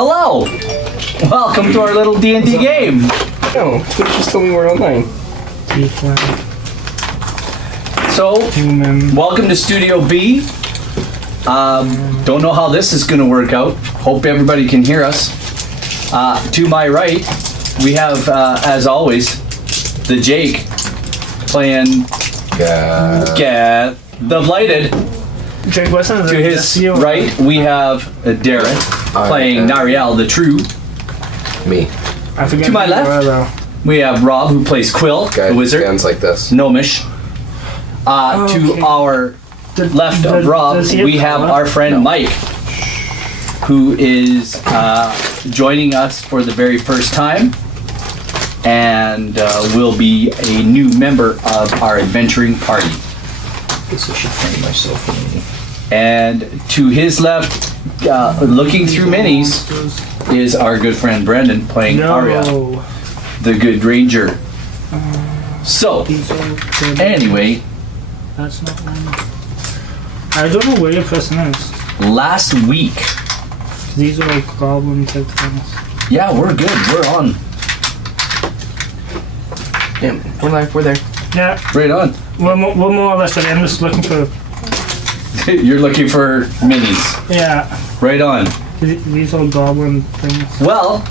Hello! Welcome to our little D&D game. No, Twitch just told me we're online. So, welcome to Studio B. Don't know how this is going to work out. Hope everybody can hear us. To my right, we have, as always, the Jake playing the Blighted. Jake, what's to his right, we have Darren playing Nariel, the True. Me. To my left, we have Rob, who plays Quill, the Wizard. Hands like this. Gnomish. To our left of Rob, we have our friend Mike, who is joining us for the very first time, and will be a new member of our adventuring party. I guess I should find myself in me. And to his left, looking through minis, is our good friend Brendan playing Arya, the Good Ranger. So, anyway, that's not one. I don't know where your person is. Last week. These are like goblin type things. Yeah, we're good. We're on. Yeah, we're live. We're there. Yeah. Right on. We're more or less good. I'm just looking for. You're looking for minis. Yeah. Right on. These are goblin things. Well,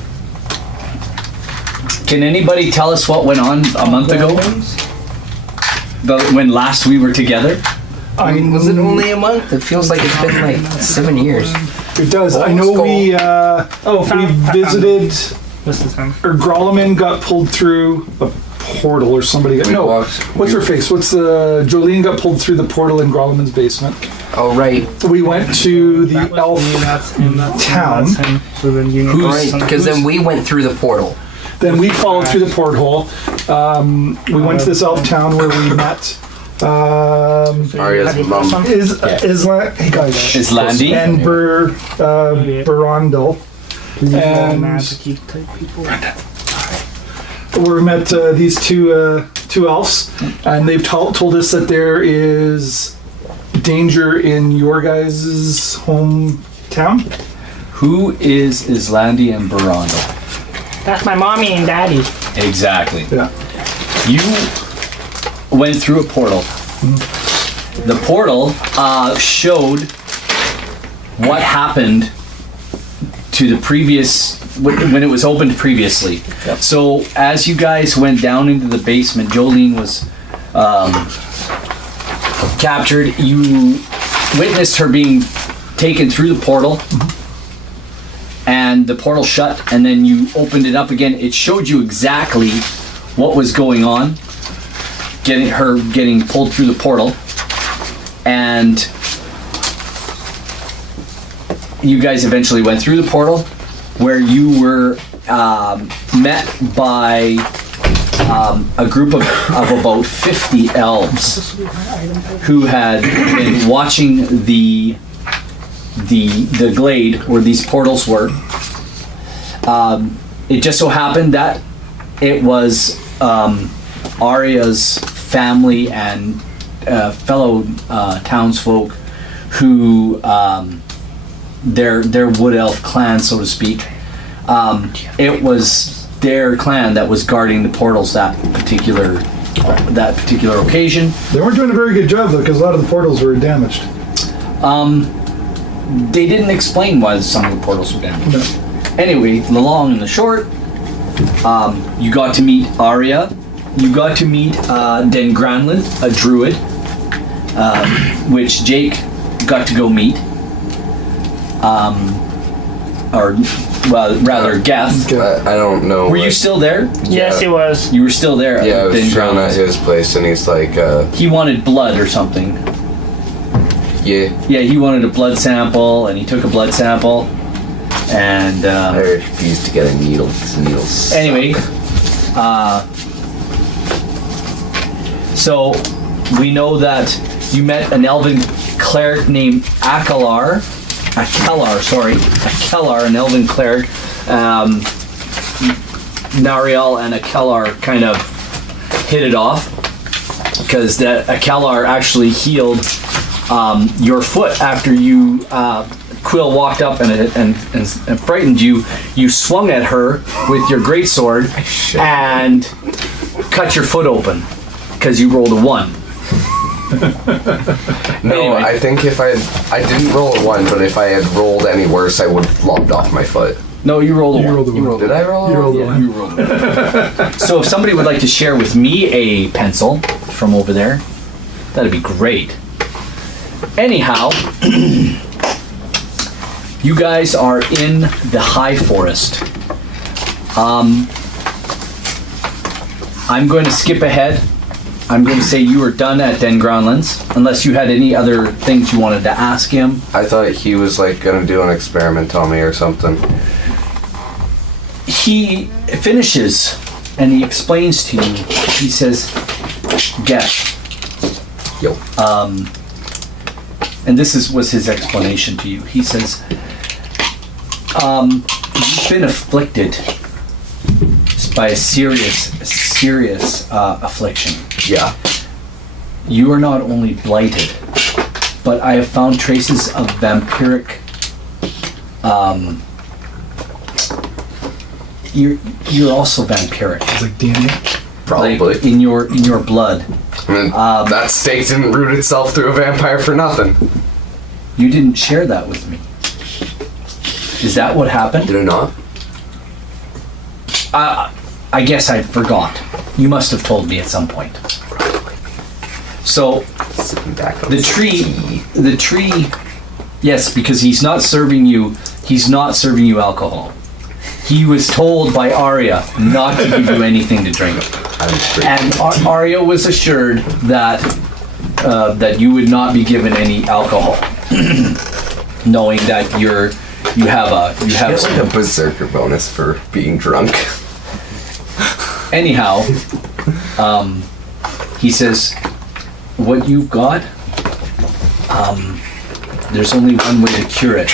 can anybody tell us what went on a month ago? When last we were together? I mean, was it only a month? It feels like it's been like 7 years. It does. I know we visited, or Grolleman got pulled through a portal, or somebody got, what's her face? Jolene got pulled through the portal in Grolleman's basement. Oh, right. We went to the elf town. Right, because then we went through the portal. Then we followed through the porthole. We went to this elf town where we met Arya's mom. Islandi and Barondel. And we met these two elves, and they've told us that there is danger in your guys' hometown. Who is Islandi and Barondel? That's my mommy and daddy. Exactly. Yeah. You went through a portal. The portal showed what happened to the previous, when it was opened previously. Yep. So as you guys went down into the basement, Jolene was captured. You witnessed her being taken through the portal. And the portal shut, and then you opened it up again. It showed you exactly what was going on, getting pulled through the portal, and you guys eventually went through the portal, where you were met by a group of about 50 elves who had been watching the glade where these portals were. It just so happened that it was Arya's family and fellow townsfolk who their wood elf clan, so to speak. It was their clan that was guarding the portals that particular occasion. They weren't doing a very good job though, because a lot of the portals were damaged. They didn't explain why some of the portals were damaged. No. Anyway, the long and the short, you got to meet Arya. You got to meet Den Granlin, a druid, which Jake got to go meet. Rather Geth. I don't know. Were you still there? Yes, he was. You were still there. Yeah, I was down at his place, and he's like... he wanted blood or something. Yeah. Yeah, he wanted a blood sample, and he took a blood sample, and... I refused to get a needle, because needles suck. Anyway, so we know that you met an elven cleric named Akelar, an elven cleric. Nariel and Akelar kind of hit it off, because that Akelar actually healed your foot after you Quill walked up and frightened you, you swung at her with your greatsword and cut your foot open because you rolled a 1. No, Anyway. I think if I didn't roll a 1, but if I had rolled any worse, I would have lopped off my foot. No, you rolled a 1. You rolled a 1. Did I roll? You rolled a 1. You rolled a 1. So if somebody would like to share with me a pencil from over there, that'd be great. Anyhow, you guys are in the high forest. I'm going to skip ahead. I'm going to say you were done at Den Groundlands, unless you had any other things you wanted to ask him. I thought he was like gonna do an experiment on me or something. He finishes and he explains to you. He says, "Guess." Yo. And this was his explanation to you. He says, "You've been afflicted by a serious affliction. Yeah. You are not only blighted, but I have found traces of vampiric. You're also vampiric, It's like DNA. Probably. like in your blood. That stake didn't root itself through a vampire for nothing. You didn't share that with me. Is that what happened? Did it not? I guess I forgot. You must have told me at some point. So Sitting back on the tree, yes, because he's not serving you alcohol. He was told by Arya not to give you anything to drink. I'm straight. And Arya was assured that that you would not be given any alcohol, knowing that you have It's like some. a berserker bonus for being drunk. Anyhow, he says, "What you've got, there's only one way to cure it.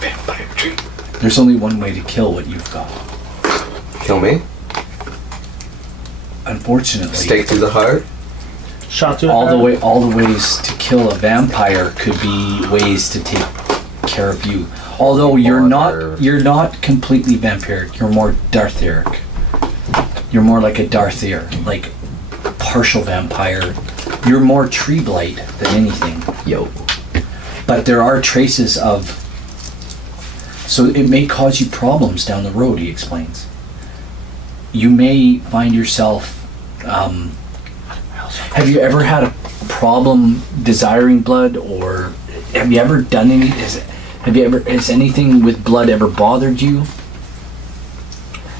Vampire tree. There's only one way to kill what you've got. Kill me? Unfortunately, Stake through the heart? Shot to all the ways to kill a vampire could be ways to take care of you. Although you're not completely vampiric. You're more Dartheric. You're more like a Darthier, like partial vampire. You're more tree blight than anything. Yo. But there are traces of. So it may cause you problems down the road. He explains. You may find yourself. Have you ever had a problem desiring blood, or have you ever done any? Has anything with blood ever bothered you?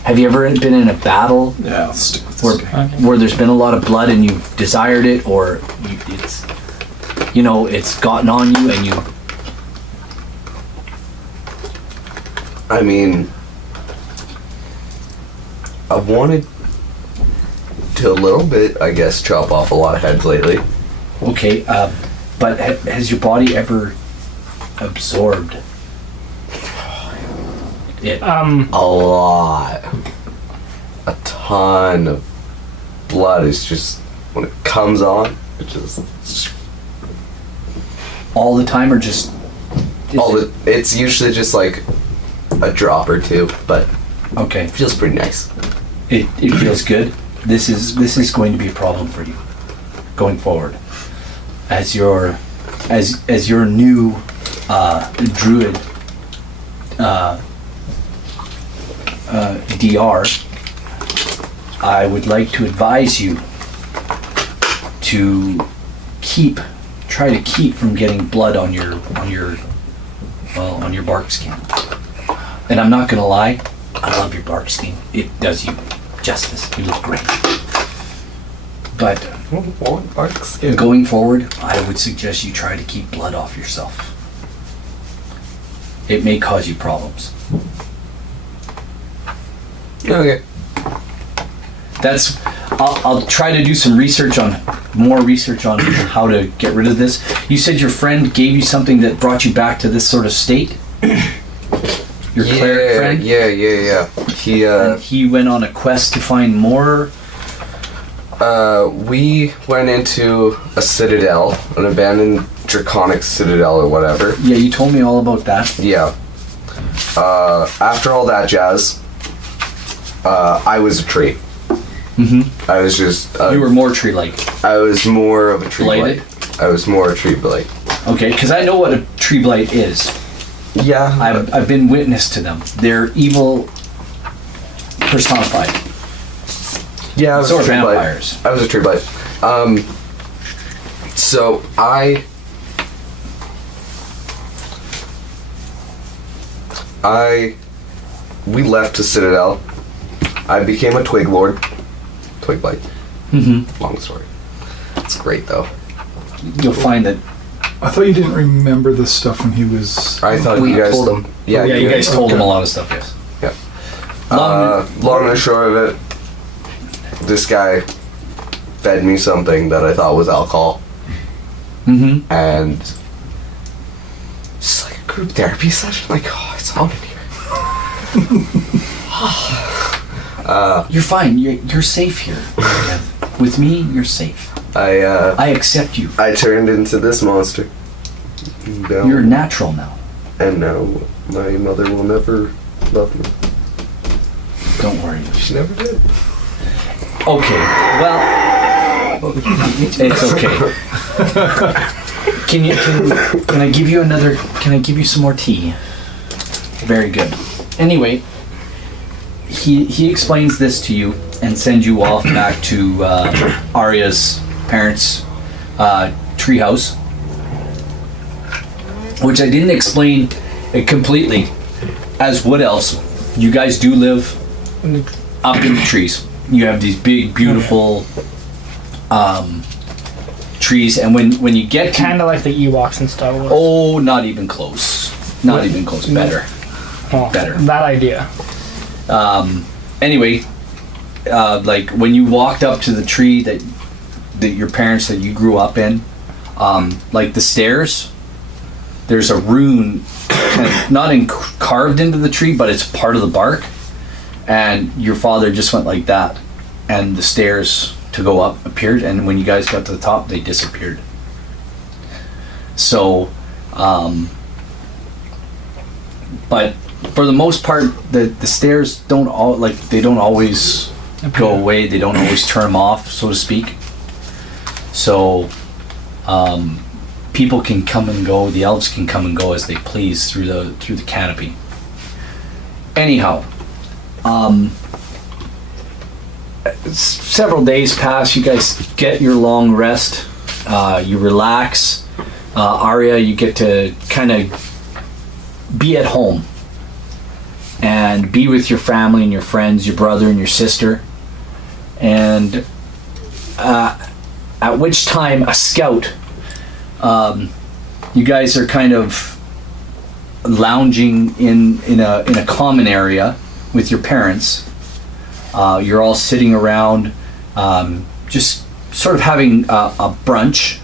Have you ever been in a battle Yeah, let's stick with this guy. where there's been a lot of blood and you've desired it, or it's gotten on you and you? I mean, I've wanted to a little bit, I guess, chop off a lot of heads lately. Okay, but has your body ever absorbed it? A lot. A ton of blood is just, when it comes on, it just... All the time, or just? It's usually just like a drop or two, but Okay, it feels pretty nice. it feels good. This is going to be a problem for you going forward, as your new druid DR. I would like to advise you to try to keep from getting blood on your bark skin. And I'm not gonna lie, I love your bark skin. It does you justice. You look great. But going forward, I would suggest you try to keep blood off yourself. It may cause you problems. Okay. I'll try to do some more research on how to get rid of this. You said your friend gave you something that brought you back to this sort of state? Your cleric friend? Yeah. He went on a quest to find more. We went into a citadel, an abandoned draconic citadel or whatever. Yeah, you told me all about that. Yeah. After all that jazz, I was a tree. Mm-hmm. I was just... you were more tree-like. I was more of a tree Blighted? blight. I was more a tree blight. Okay, because I know what a tree blight is. Yeah. I've been witness to them. They're evil personified. Yeah, I was So a are tree vampires. blight. I was a tree blight. So we left the Citadel. I became a Twig Lord. Twig Blight. Mm-hmm. Long story. It's great though. You'll find that. I thought you didn't remember this stuff when he was. I thought We you guys told him. Yeah, Yeah, you guys told Okay. him a lot of stuff. Yes. Yeah. Long and short of it, this guy fed me something that I thought was alcohol, Mm-hmm. and just like a group therapy session. Like, oh, it's on in here. You're fine. You're safe here. With me, you're safe. I accept you. I turned into this monster. Now, You're natural now. and now my mother will never love me. Don't worry. She never did. Okay. Well, it's okay. Can I give you another? Can I give you some more tea? Very good. Anyway, he explains this to you and sends you off back to Arya's parents' treehouse, which I didn't explain it completely. As wood elves, you guys do live up in the trees. You have these big, beautiful trees, and when you get to, Kind of like the Ewoks in Star Wars. oh, not even close. Not even close. Better. Oh, better. That idea. Anyway, like when you walked up to the tree that your parents that you grew up in, like the stairs, there's a rune kind of not carved into the tree, but it's part of the bark. And your father just went like that, and the stairs to go up appeared, and when you guys got to the top, they disappeared. So, but for the most part, the stairs don't always go away. They don't always turn them off, so to speak. So, people can come and go. The elves can come and go as they please through the canopy. Anyhow. Several days pass. You guys get your long rest. You relax. Arya, you get to kind of be at home and be with your family and your friends, your brother and your sister. And at which time a scout, you guys are kind of lounging in a common area with your parents. You're all sitting around, just sort of having a brunch,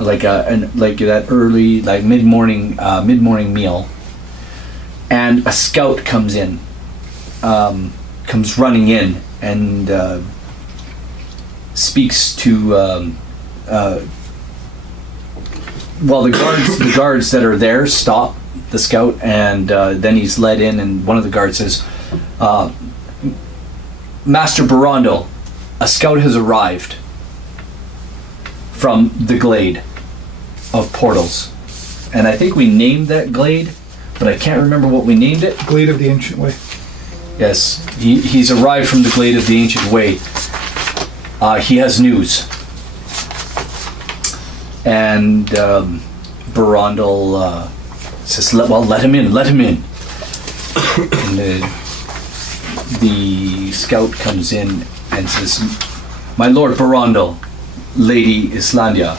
like that early, like mid morning meal. And a scout comes in, comes running in, and speaks to the guards that are there stop the scout, and then he's led in, and one of the guards says, Master Barondel, a scout has arrived from the Glade of Portals. And I think we named that glade, but I can't remember what we named it. Glade of the Ancient Way. Yes, he's arrived from the Glade of the Ancient Way. He has news. And Barondel says, let him in. And the scout comes in and says, My Lord Barondel, Lady Islandia,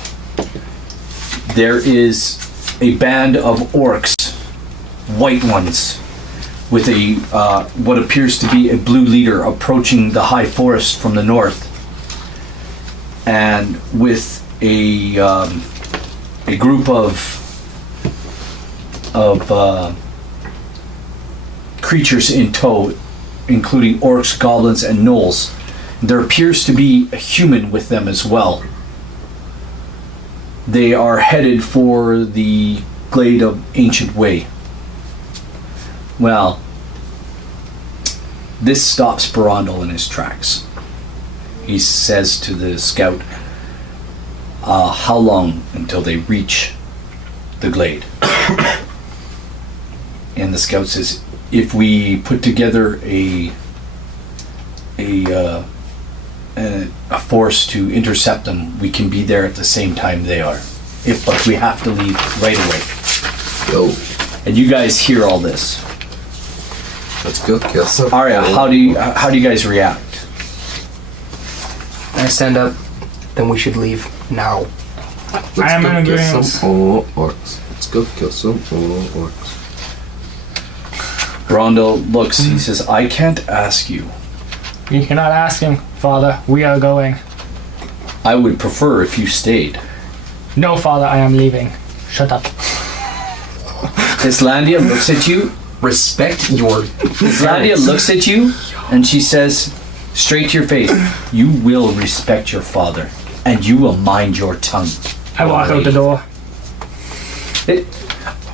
there is a band of orcs, white ones, with a what appears to be a blue leader approaching the high forest from the north, and with a group of creatures in tow, including orcs, goblins, and gnolls. There appears to be a human with them as well. They are headed for the Glade of Ancient Way. Well, this stops Barondel in his tracks. He says to the scout, how long until they reach the glade? And the scout says, if we put together a force to intercept them, we can be there at the same time they are. But we have to leave right away. Yo, And you guys hear all this. let's go kill some. Arya, how do you guys react? I stand up. Then we should leave now. Let's I am go in kill agreement. some more orcs. Let's go kill some more orcs. Barondel looks, he says, I can't ask you. You cannot ask him, Father. We are going. I would prefer if you stayed. No, Father, I am leaving. Shut up. Islandia looks at you. Respect your. Islandia looks at you and she says, straight to your face, you will respect your father and you will mind your tongue. I walk out the door.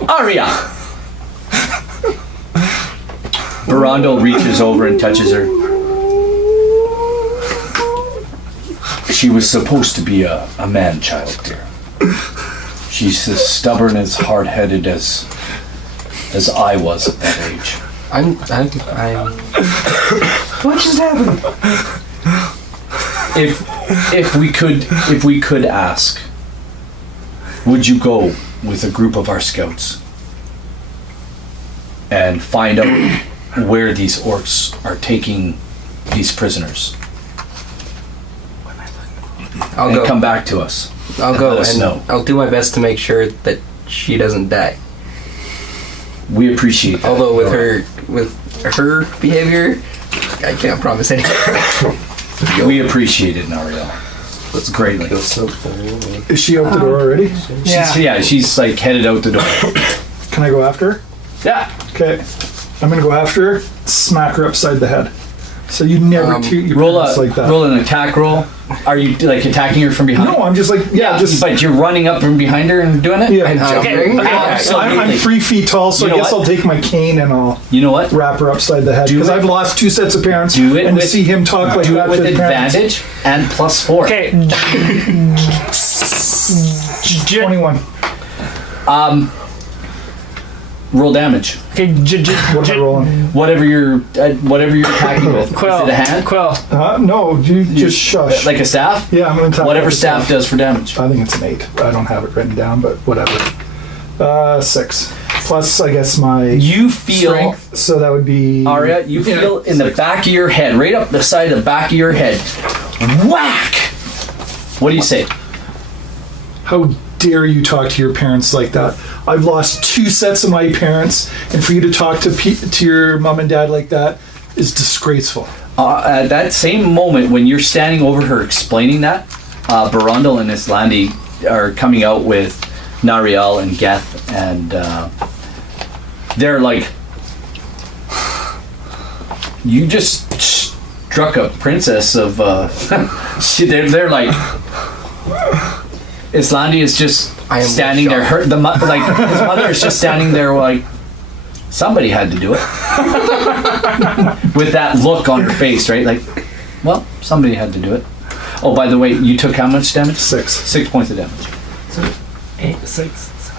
Arya! Barondel reaches over and touches her. She was supposed to be a man-child, dear. She's as stubborn, as hard-headed as I was at that age. I'm. What just happened? If we could ask, would you go with a group of our scouts and find out where these orcs are taking these prisoners I'll and go. come back to us? I'll and go let us and know. I'll do my best to make sure that she doesn't die. We appreciate that. Although with her behavior, I can't promise anything. We appreciate it, Nariel. That's greatly. Kill some more orcs. Is she out the door already? She's like headed out the door. Can I go after her? Yeah. Okay. I'm gonna go after her, smack her upside the head. So you never treat your Roll parents like that. roll an attack roll. Are you like attacking her from behind? No, I'm just like, but you're running up from behind her and doing it? Yeah. And jumping. Okay. Yeah. I'm 3 feet tall, so You I know guess what? I'll take my cane and I'll You know what? wrap her upside the head. Do Because it. I've lost 2 sets of parents. Do it and to with- see him talk like Do that it with to his parents. advantage and +4. Okay. 21. Roll damage. Okay. What am I rolling? Whatever you're attacking with. Quill. Is it a hand? Quill. No, you just shush. Like a staff? yeah, I'm gonna tell Whatever staff does for damage. I think it's an 8. I don't have it written down, but whatever. 6. Plus, I guess my You feel, strength, so that would be... Arya, you feel in the back of your head, right up the side of the back of your head. Whack! What do you say? How dare you talk to your parents like that? I've lost 2 sets of my parents, and for you to talk to your mom and dad like that is disgraceful. At that same moment, when you're standing over her explaining that, Barondel and Islandi are coming out with Nariel and Geth, and they're like, you just struck a princess of... they're like... Islandi is just I am standing there. His mother is just standing there like, somebody had to do it. With that look on her face, right? Like, well, somebody had to do it. Oh, by the way, you took how much damage? 6. 6 points of damage. 8, 6,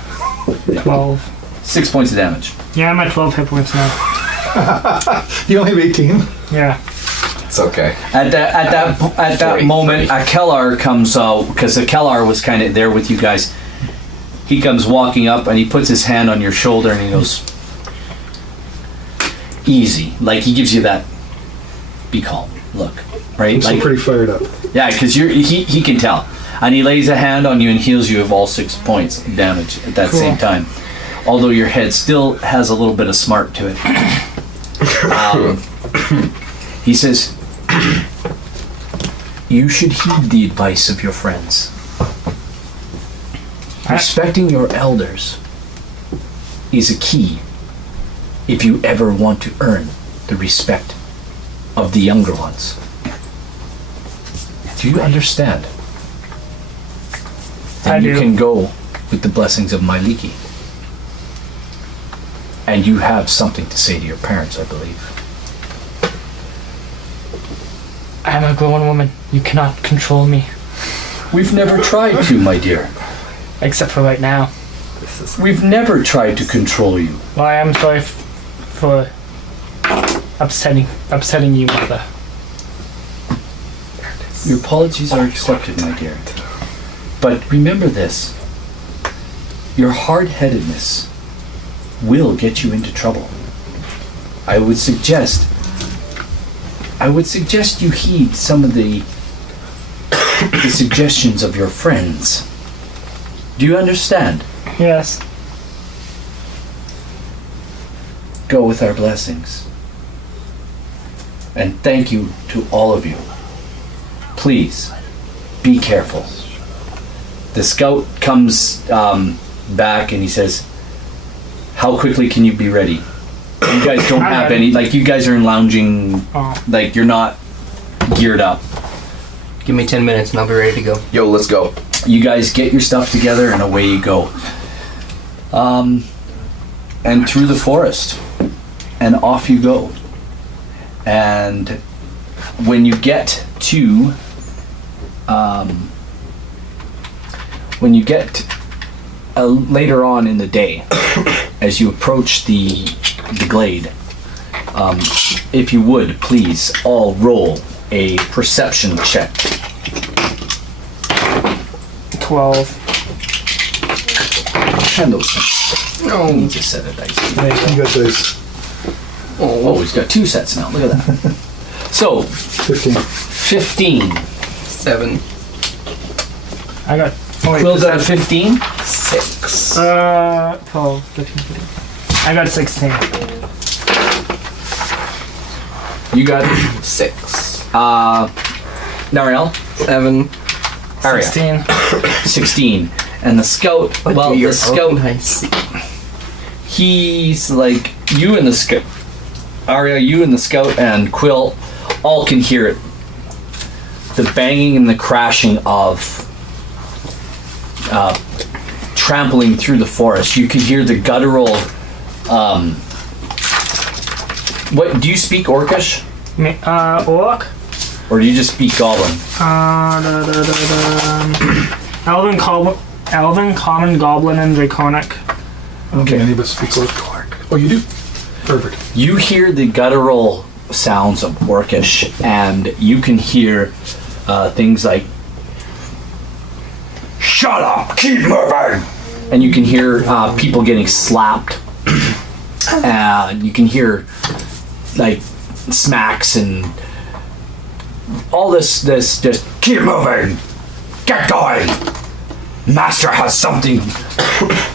12. 6 points of damage. Yeah, I'm at 12 hit points now. You only have 18? Yeah. It's okay. At that moment, a Kellar comes out, because the Kellar was kind of there with you guys. He comes walking up and he puts his hand on your shoulder and he goes, easy. Like he gives you that, be calm look, right? I'm still Like, pretty fired up. yeah, because he can tell. And he lays a hand on you and heals you of all 6 points of damage at that same time. Although your head still has a little bit of smart to it. He says, you should heed the advice of your friends. Respecting your elders is a key if you ever want to earn the respect of the younger ones. Do you understand? And you do. can go with the blessings of Myliki. And you have something to say to your parents, I believe. I am a grown woman. You cannot control me. We've never tried to, my dear. Except for right now. We've never tried to control you. Well, I am sorry for upsetting you, mother. Your apologies are accepted, my dear. But remember this. Your hard-headedness will get you into trouble. I would suggest you heed some of the suggestions of your friends. Do you understand? Yes. Go with our blessings. And thank you to all of you. Please, be careful. The scout comes back and he says, how quickly can you be ready? You guys don't have any, like you guys are in lounging, like you're not geared up. Give me 10 minutes and I'll be ready to go. Yo, let's go. You guys get your stuff together and away you go. And through the forest. And off you go. And when you get to later on in the day, as you approach the glade, if you would please all roll a perception check. 12. And those things. No, he needs a set of dice. You got this. Oh, he's got 2 sets now. Look at that. So, 15. 7. I got. Quill's at 15. 6. 12, 15, 15. I got 16. You got 6. Nariel, 7. Aria, 16. 16, and the scout. Well, the scout. He's like you and the scout. Aria, you and the scout and Quill all can hear it. The banging and the crashing of trampling through the forest. You can hear the guttural. What do you speak Orcish? Orc? Or do you just speak Goblin? Elven, Common, Goblin, and Draconic. I don't think any of us speak Orc. Oh, you do? Perfect. You hear the guttural sounds of Orcish, and you can hear things like "Shut up! Keep moving!" And you can hear people getting slapped. You can hear like smacks and all this just keep moving, get going. Master has something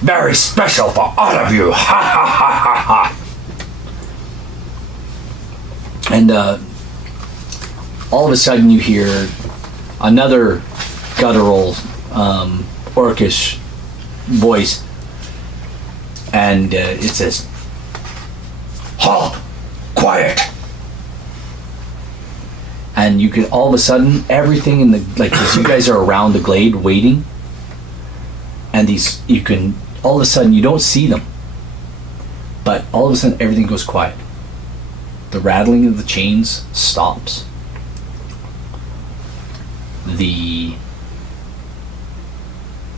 very special for all of you. Ha ha ha ha ha. And all of a sudden you hear another guttural Orcish voice, and it says, "Halt! Quiet!" And you can all of a sudden everything in the as you guys are around the glade waiting, and you can all of a sudden you don't see them, but all of a sudden everything goes quiet. The rattling of the chains stops.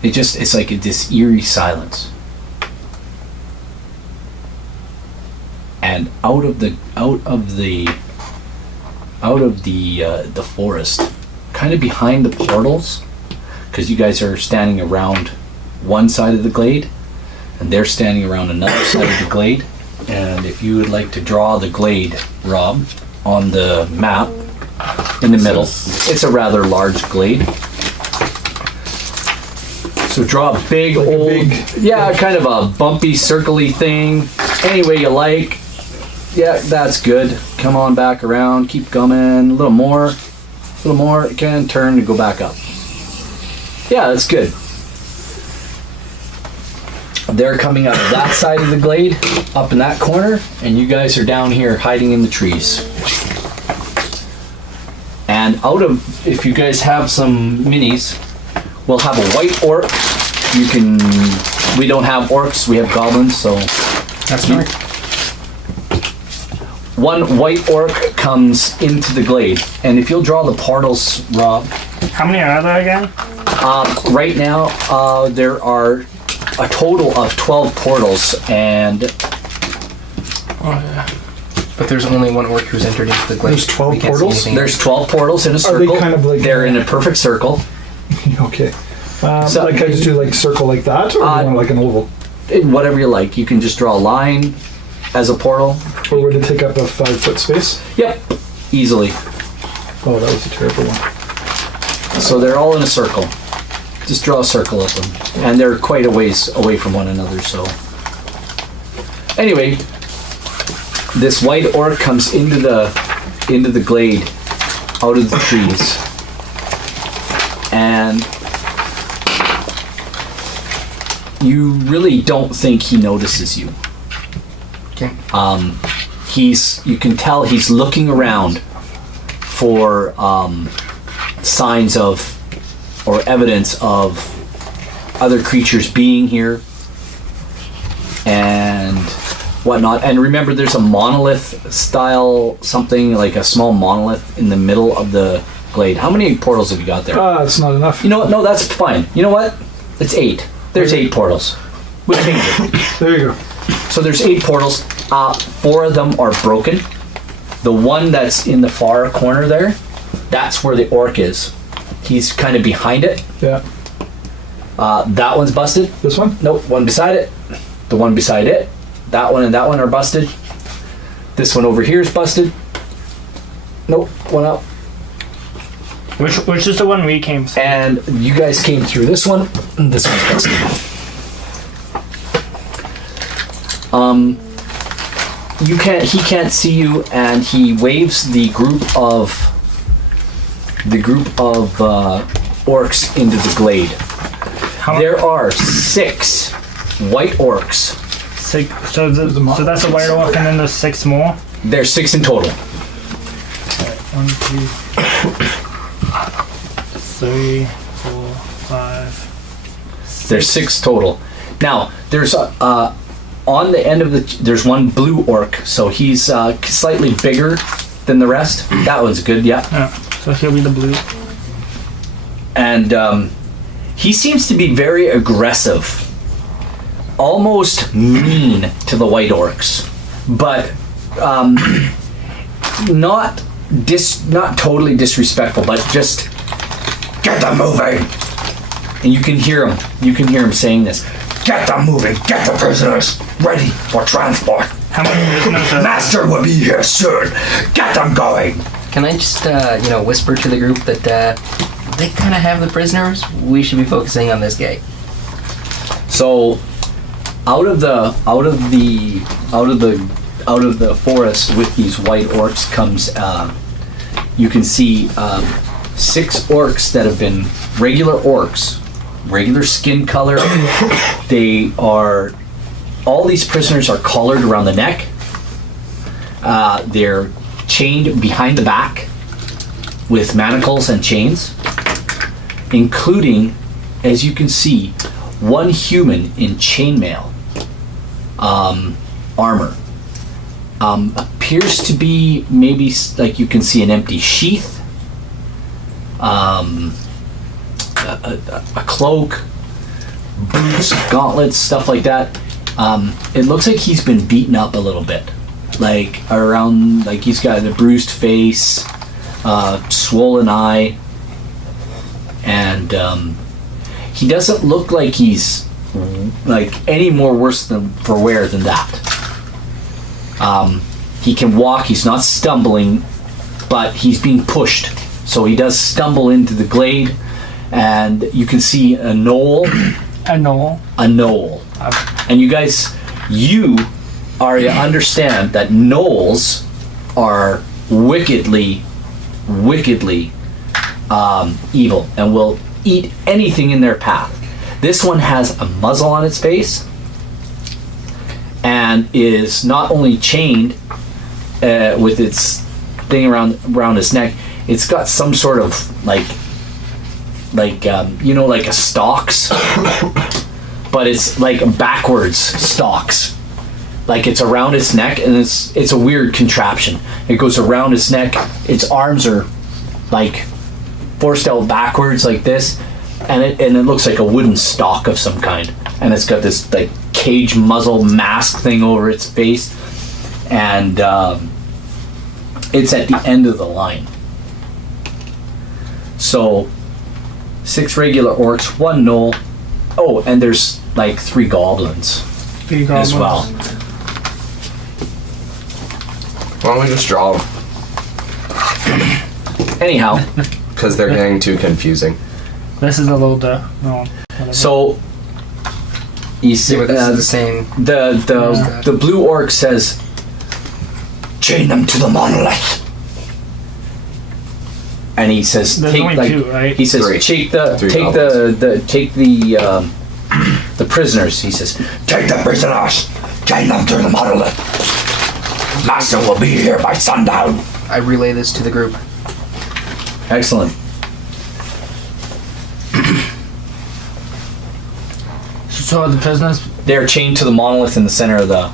It's like this eerie silence. And out of the forest, kind of behind the portals, because you guys are standing around one side of the glade, and they're standing around another side of the glade. And if you would like to draw the glade, Rob, on the map in the middle, it's a rather large glade. So draw a big kind of a bumpy, circly thing, any way you like. Yeah, that's good. Come on back around, keep coming, a little more, again, turn to go back up. Yeah, that's good. They're coming out of that side of the glade, up in that corner, and you guys are down here hiding in the trees. And if you guys have some minis, we'll have a white orc. We don't have orcs, we have goblins, so That's right. one white orc comes into the glade. And if you'll draw the portals, Rob. How many are there again? Right now, there are a total of 12 portals, and But there's only one orc who's entered into the glade. There's 12 We can't see portals? anything. there's 12 portals in a Are circle. they kind of like- They're in a perfect circle. Okay. So- Like I just do like circle like that, or do you want like an oval? Whatever you like. You can just draw a line as a portal. Or would it take up a 5-foot space? Yep, easily. Oh, that was a terrible one. So they're all in a circle. Just draw a circle of them. And they're quite a ways away from one another, so. Anyway, this white orc comes into the glade out of the trees. And you really don't think he notices you. Okay. You can tell he's looking around for signs of or evidence of other creatures being here and whatnot. And remember, there's a monolith style something, like a small monolith in the middle of the glade. How many portals have you got there? It's not enough. You know what? No, that's fine. You know what? It's 8. There's 8 portals. We'll change it. There you go. So there's 8 portals. 4 of them are broken. The one that's in the far corner there, that's where the orc is. He's kind of behind it. Yeah. That one's busted. This one? Nope, one beside it. The one beside it. That one and that one are busted. This one over here is busted. Nope, one up. Which is the one we came through? And you guys came through this one. And this one's busted. He can't see you, and he waves the group of orcs into the glade. There are 6 white orcs. 6. So that's a white orc, and then there's 6 more. There's 6 in total. 1, 2, 3, 4, 5. There's 6 total. Now there's on the end of there's one blue orc, so he's slightly bigger than the rest. That one's good, yeah. Yeah. So he'll be the blue. And he seems to be very aggressive, almost mean to the white orcs, but not totally disrespectful, but just get them moving. And you can hear him. You can hear him saying this. Get them moving. Get the prisoners ready for transport. How many prisoners are Master will be here soon. Get them going. Can I just, whisper to the group that they kind of have the prisoners? We should be focusing on this guy. So, out of the forest with these white orcs comes. You can see 6 orcs that have been regular orcs, regular skin color. All these prisoners are collared around the neck. They're chained behind the back with manacles and chains, including, as you can see, one human in chainmail armor. Appears to be maybe like you can see an empty sheath, a cloak, boots, gauntlets, stuff like that. It looks like he's been beaten up a little bit, like he's got a bruised face, swollen eye, and he doesn't look like he's like any more worse than for wear than that. He can walk, he's not stumbling, but he's being pushed. So he does stumble into the glade, and you can see a knoll. a knoll? A knoll. And you guys, you understand that knolls are wickedly evil and will eat anything in their path. This one has a muzzle on its face and is not only chained with its thing around its neck, it's got some sort of like like a stalks, but it's like backwards stalks. Like it's around its neck, and it's a weird contraption. It goes around its neck. Its arms are like forced out backwards like this, and it looks like a wooden stalk of some kind. And it's got this like cage muzzle mask thing over its face, and it's at the end of the line. So 6 regular orcs, 1 gnoll. Oh, and there's like 3 goblins. 3 goblins. As well. Why don't we just draw them? Anyhow, Because they're getting too confusing. This is a little no. Whatever. so you see, Yeah, but this is the same. the blue orc says, "Chain them to the monolith." And he says, There's "Take only like 2, right? he says, 3. take the prisoners." He says, "Take the prisoners, chain them to the monolith. Master will be here by sundown." I relay this to the group. Excellent. So the prisoners. They're chained to the monolith in the center of the.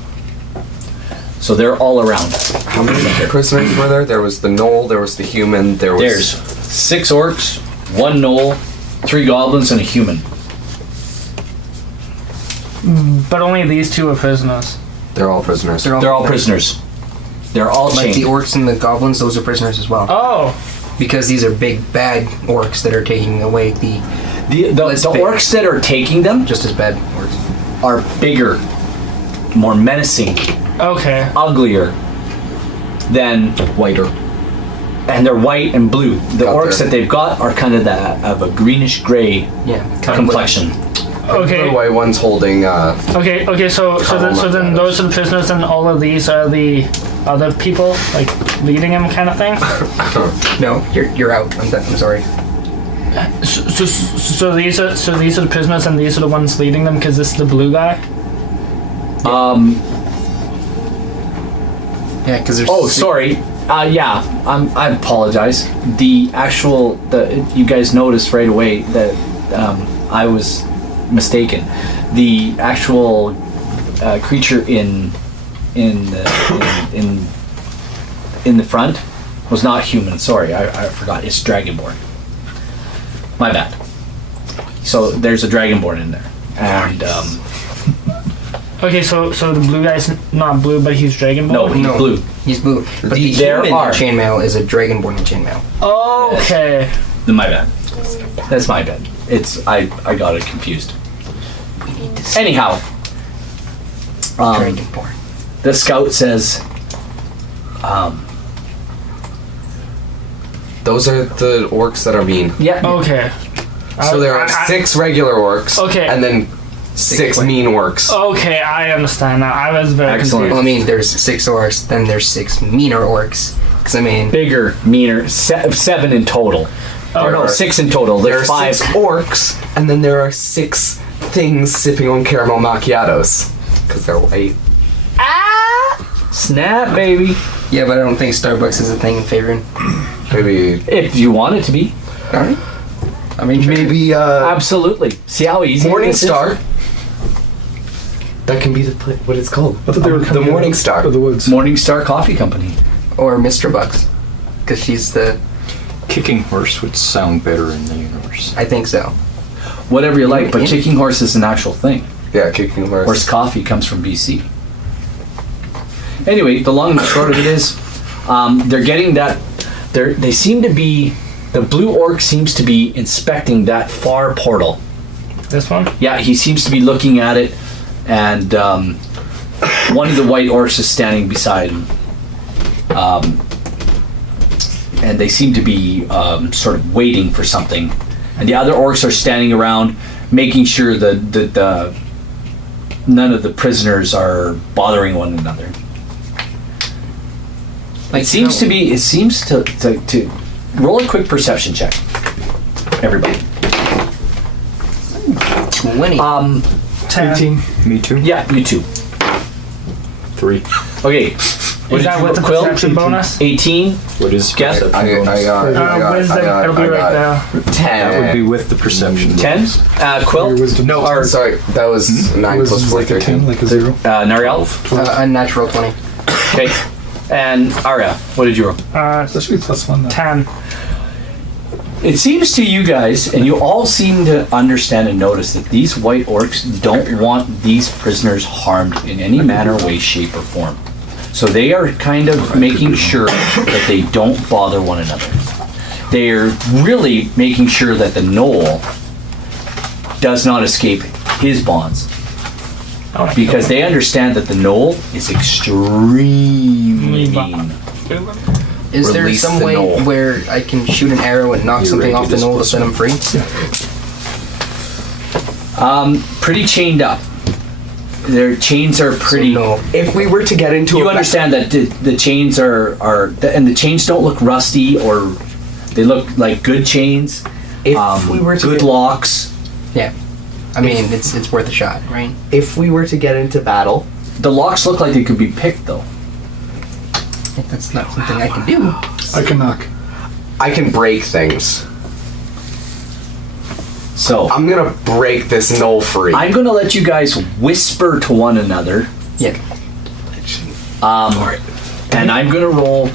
So they're all around. How many prisoners were there? There was the gnoll, there was the human, there was... There's 6 orcs, 1 gnoll, 3 goblins, and a human. But only these 2 are prisoners. They're all prisoners. They're all prisoners. They're all Like chained. the orcs and the goblins, those are prisoners as well. Oh! Because these are big, bad orcs that are taking away the The orcs that are taking them just as bad orcs. are bigger, more menacing, Okay. uglier than Whiter. and they're white and blue. The Got orcs there. that they've got are kind of that of a greenish gray Yeah. complexion. The Okay. white one's holding, Okay, so then those are the prisoners, and all of these are the other people, like leading them, kind of thing. No, you're out. I'm sorry. So these are the prisoners, and these are the ones leading them, because this is the blue guy. Yeah, because there's. Oh, sorry. Yeah, I apologize. You guys noticed right away that I was mistaken. The actual creature in the front was not human. Sorry, I forgot. It's dragonborn. My bad. So there's a dragonborn in there, and Okay, so the blue guy's not blue, but he's dragonborn. no, he's No. blue. He's blue. But the There human are- in chainmail is a dragonborn in chainmail. Okay. My bad. That's my bad. I got it confused. We need to see Anyhow, dragonborn. the scout says, those are the orcs that are mean. "Yeah, Okay. So there are 6 regular orcs. Okay. And then 6 mean orcs. Okay, I understand now. I was very Excellent. Well, I confused. mean, there's 6 orcs, then there's 6 meaner orcs. Because, I mean, bigger, meaner, 7 in total. Or no, 6 in total. There are There's 5. 6 orcs, and then there are 6 things sipping on caramel macchiatos. Because they're white. Snap, baby. yeah, but I don't think Starbucks is a thing in Faerun. Maybe... If you want it to be. Alright. I mean, sure. Maybe, Absolutely. See how easy Morning this is? Star. That can be what it's called. I thought they were the coming Morning out Star. of the woods. Morning Star Coffee Company. Or Mr. Bucks. Because she's the. Kicking horse would sound better in the universe. I think so. Whatever you like, but Yeah. kicking horse is an actual thing. Yeah, kicking horse. Horse coffee comes from BC. Anyway, the long and the short of it is, they're getting that. They seem to be. The blue orc seems to be inspecting that far portal. This one? Yeah, he seems to be looking at it, and one of the white orcs is standing beside him. And they seem to be sort of waiting for something. And the other orcs are standing around, making sure that none of the prisoners are bothering one another. It seems to roll a quick perception check, everybody. 20. 10. 18. Me too. Yeah, you too. 3. Okay, Is that with the Quill? perception bonus? 18. What is Guess. perception bonus? Wisdom, it'll be right there. 10. That would be with the perception 10. bonus. Quill. Your wisdom. No, sorry, that was 9 plus Wisdom's 4, like a 13. 10, like a 0. Nariel. Unnatural 20. Okay. And Arya, what did you roll? That should be +1 though. 10. It seems to you guys, and you all seem to understand and notice that these white orcs don't want these prisoners harmed in any manner, way, shape, or form. So they are kind of making sure that they don't bother one another. They're really making sure that the gnoll does not escape his bonds. Because they understand that the gnoll is extremely mean. Is there Release some the way knoll. where I can shoot an arrow and knock something off the knoll to set him free? Pretty chained up. Their chains are pretty. No. If we were to get into You a understand that the chains are and the chains don't look rusty or they look like good chains. if we were to Good get, locks. Yeah. I mean, it's worth a shot, right? if we were to get into battle, The locks look like they could be picked though. That's not something I can do. I can knock. I can break things. So I'm gonna break this knoll free. I'm going to let you guys whisper to one another, Yeah. and I'm going to roll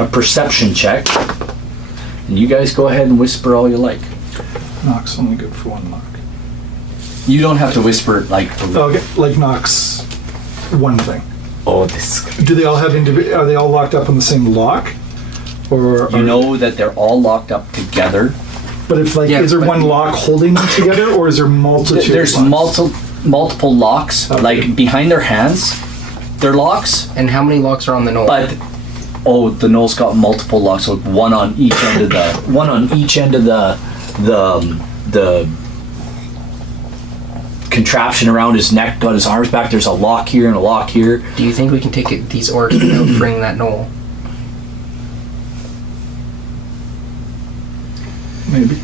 a perception check, and you guys go ahead and whisper all you like. Knock's only good for 1 knock. You don't have to whisper like. Okay, like knocks one thing. oh, this. Do they all have are they all locked up in the same lock? Or You know that they're all locked up together. but if like Yeah, is there but- one lock holding them together or is there multitude? There's of locks? multiple locks, Okay. like behind their hands. They're locks, And how many locks are on the knoll? but the knoll's got multiple locks, so one on each end of the contraption around his neck. Got his arms back. There's a lock here and a lock here. Do you think we can take these orcs without freeing that knoll? Maybe.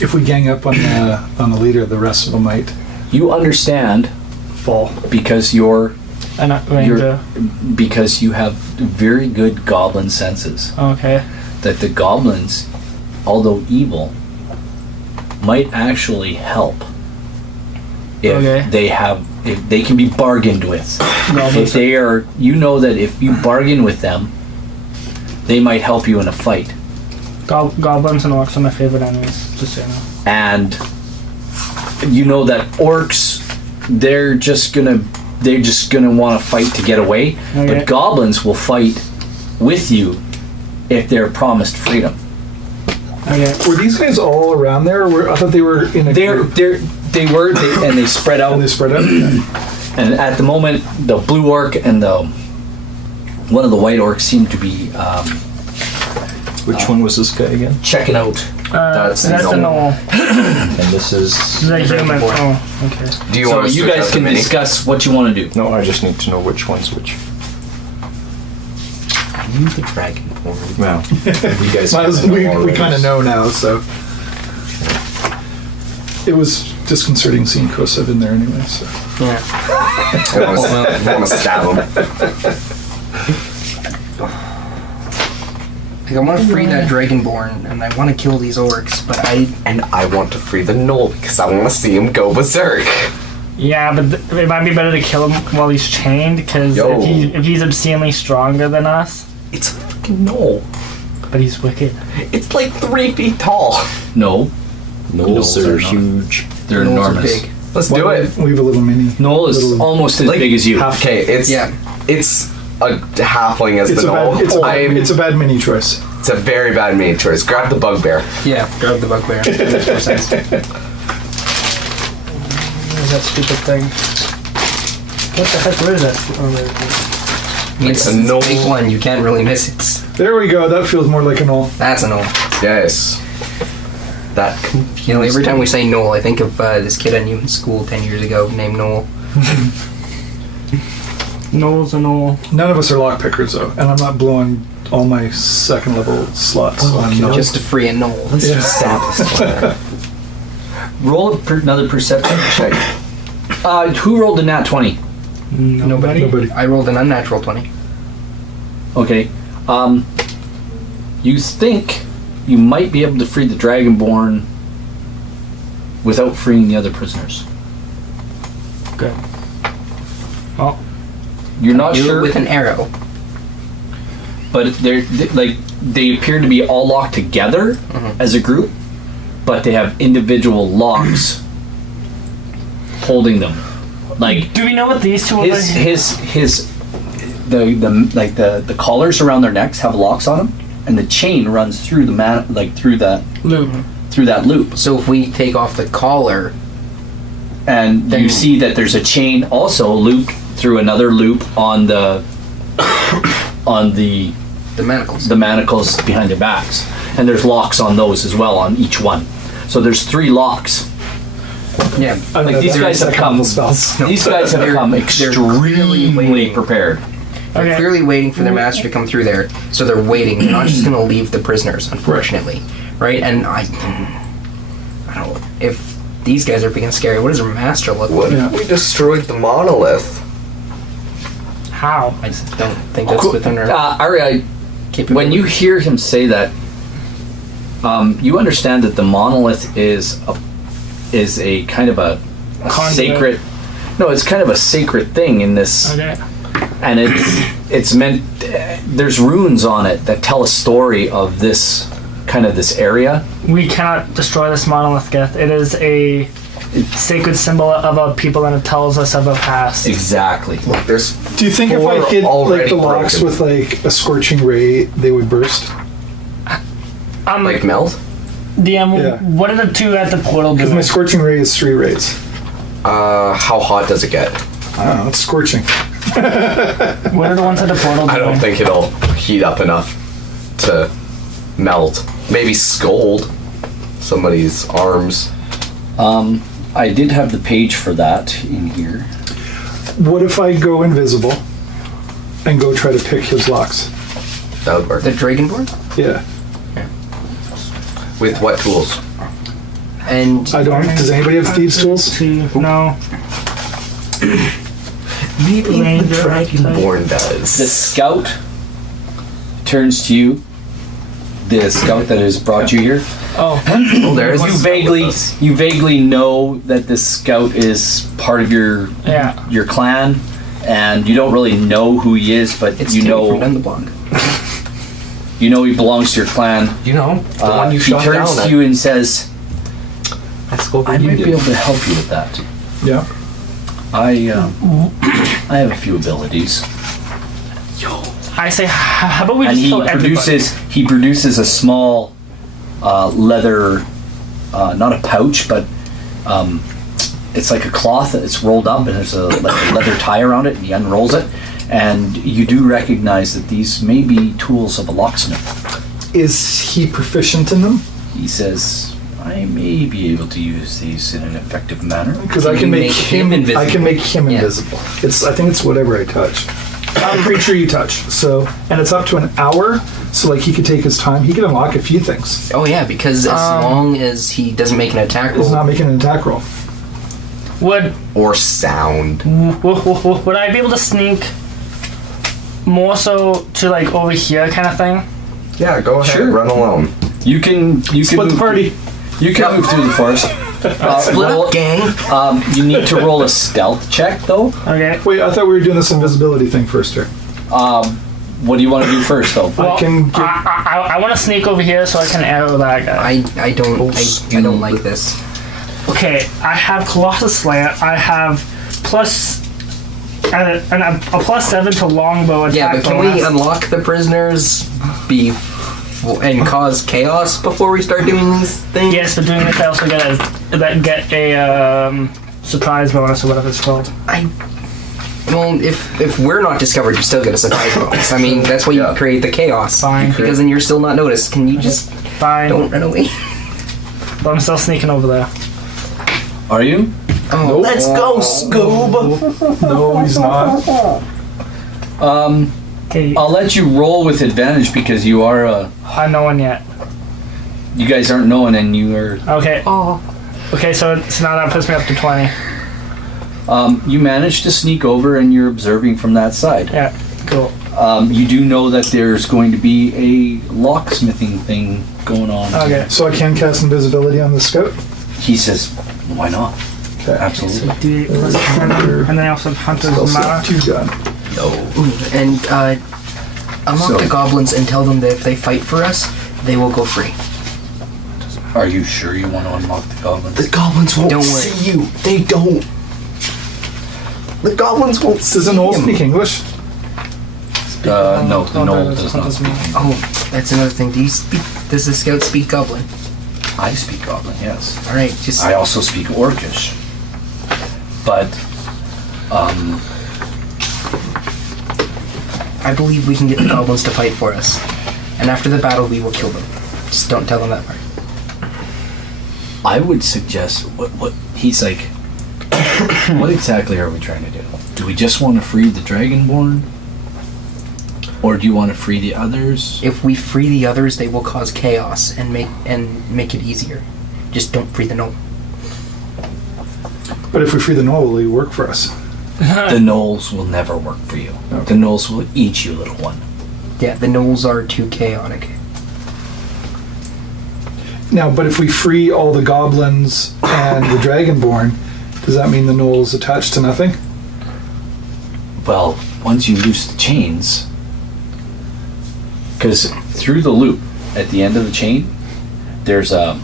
If we gang up on the leader, the rest of them might You understand fall. because you're And ranger. because you have very good goblin senses. Okay. That the goblins, although evil, might actually help if if they can be bargained with. If they are, you know that if you bargain with them, they might help you in a fight. Goblins and orcs are my favorite enemies, just so you know. And you know that orcs, they're just gonna want to fight to get away. Okay. But goblins will fight with you if they're promised freedom. Okay. Were these guys all around there? Or I thought they were in a group And they spread out. and they spread out. And at the moment, the blue orc and one of the white orcs seem to be Which one was this guy again? checking out. That's That's the the knoll. And this is... The human. Oh, okay. Do you So want to you switch guys out the can mini? discuss what you want to do. No, I just need to know which one's which. You the dragon form. Well, you guys We already. kind of know now, so it was disconcerting seeing Kosev in there anyway. So Yeah. I want to stab him. Like, I want to free that dragonborn, and I want to kill these orcs, but And I want to free the knoll because I want to see him go berserk. Yeah, but it might be better to kill him while he's chained, because Yo. if he's obscenely stronger than us, It's a fucking knoll. but he's wicked. It's like 3 feet tall. No, Knolls Knolls are are not. huge. they're gnolls are enormous. big. Let's do it. we have a little mini. Knoll is Little- almost as Like, big as you. Okay, it's Yeah. it's a halfling as It's the a knoll. bad. It's a bad mini choice. It's a very bad made choice. Grab the bugbear. Yeah, grab the bugbear. That makes more sense. Where's that stupid thing? What the heck? Where is that? Oh, there it is. I mean, it's a a knoll. big one. You can't really miss it. There we go. That feels more like a knoll. That's a knoll. Yes. That You know, every time we say Noel, I think of this kid I knew in school 10 years ago named Noel. Knolls and all. None of us are lock pickers though, and I'm not blowing all my second level slots on Noel. Just to free a Noel. Let's just stab this one. Roll another perception check. Who rolled a nat 20? Nobody. I rolled an unnatural 20. Okay. You think you might be able to free the Dragonborn without freeing the other prisoners. Good. Well, You're not Do sure, it with an arrow. but they appear to be all locked together as a group, but they have individual locks holding them. Like do we know what these two are? the collars around their necks have locks on them, and the chain runs through through that loop. So if we take off the collar, And Then- you see that there's a chain also looped through another loop on the the manacles. the manacles behind their backs, and there's locks on those as well on each one. So there's 3 locks. Yeah. Like these guys have come. spells. These guys have come they're extremely waiting. prepared. They're Okay. clearly waiting for their master to come through there, so they're waiting. They're not just going to leave the prisoners, unfortunately, right? And I don't. If these guys are being scary, what does their master look What like? if we destroyed the monolith? How? I just don't think that's within our Ari, capability. when you hear him say that, you understand that the monolith is a kind of a Conduit. sacred. No, it's kind of a sacred thing in this. Okay. And it's meant, there's runes on it that tell a story of this area. We cannot destroy this monolith, Geth. It is a sacred symbol of our people, and it tells us of our past. Exactly. Look, there's Do you think if I 4 hit already the locks broken. with a scorching ray, they would burst? like melt? DM, Yeah. what are the 2 at the portal Because doing? my scorching ray is 3 rays. How hot does it get? I don't know. It's scorching. What are the ones at the portal doing? I don't think it'll heat up enough to melt. Maybe scald somebody's arms. I did have the page for that in here. What if I go invisible and go try to pick his locks? That would work. the Dragonborn? Yeah. With what tools? And I don't. Does anybody have thieves' tools? No. Maybe Ranger the Dragonborn The does. scout turns to you. The scout that has brought you here. Oh, Oh, there is. You vaguely know that this scout is part of your yeah. clan, and you don't really know who he is, but it's you Tim know from down the block. he belongs to your clan. You know, the one you He shot turns down to you and says, Let's go. "I might be able to help you with that. Yeah. I have a few abilities." I say, how about we And just he kill everybody? produces a small leather, not a pouch, but it's like a cloth that it's rolled up, and there's a leather tie around it, and he unrolls it, and you do recognize that these may be tools of a locksmith. Is he proficient in them? He says, "I may be able to use these in an effective manner." Because Can I can you make make him. him invisible? I can make him Yeah. invisible. I think it's whatever I touch. Creature you touch. So, and it's up to an hour. So, like, he could take his time. He could unlock a few things. Oh yeah, because as long as he doesn't make an attack He's roll, not making an attack roll. Would Or sound. would I be able to sneak more so to like over here kind of thing? Yeah, go ahead. Sure. Run alone. You can Split move, the party. You can move through the forest. split up, gang. You need to roll a stealth check, though. Okay. Wait, I thought we were doing this invisibility thing first here. What do you want to do first, though? I can get. I want to sneak over here so I can arrow that guy. I don't like this. Okay, I have Colossus Slayer. I have plus a +7 to longbow attack. Yeah, but can we bonus. unlock the prisoners and cause chaos before we start doing these things? Yes, but doing this I also get a surprise bonus or whatever it's called. Well, if we're not discovered, you still get a surprise bonus. I mean, that's why you create the chaos. Fine. Because then you're still not noticed. Can you just Fine, don't run away? but I'm still sneaking over there. Are you? Oh, let's go, Scoob! No, he's not. Okay, I'll let you roll with advantage because you are. I'm no one yet. You guys aren't knowing, and you are. Okay. Okay, so now that puts me up to 20. You manage to sneak over and you're observing from that side. Yeah, cool. You do know that there's going to be a locksmithing thing going on. Okay. So I can cast invisibility on the scout? He says, why not? Okay. Absolutely. D8 plus 10, and then I also have Hunter's Spell Mana. slot 2 gun. And unlock So- the goblins and tell them that if they fight for us, they will go free. Are you sure you want to unlock the goblins? The goblins won't Don't worry. see you. They don't. The goblins won't see Does an old him. speak English? No, the Knoll there's does not Hunter's speak. Mana. Oh, that's another thing. Does the scout speak goblin? I speak Goblin, yes. All right, just I also speak Orcish. But, I believe we can get the goblins to fight for us, and after the battle, we will kill them. Just don't tell them that part. I would suggest, what he's like, what exactly are we trying to do? Do we just want to free the Dragonborn? Or do you want to free the others? If we free the others, they will cause chaos and make it easier. Just don't free the Knoll. But if we free the Knoll, will he work for us? The Knolls will never work for you. Okay. The Knolls will eat you, little one. Yeah, the Knolls are too chaotic. Now, but if we free all the goblins and the Dragonborn, does that mean the Knoll's attached to nothing? Well, once you loose the chains, because through the loop at the end of the chain, there's the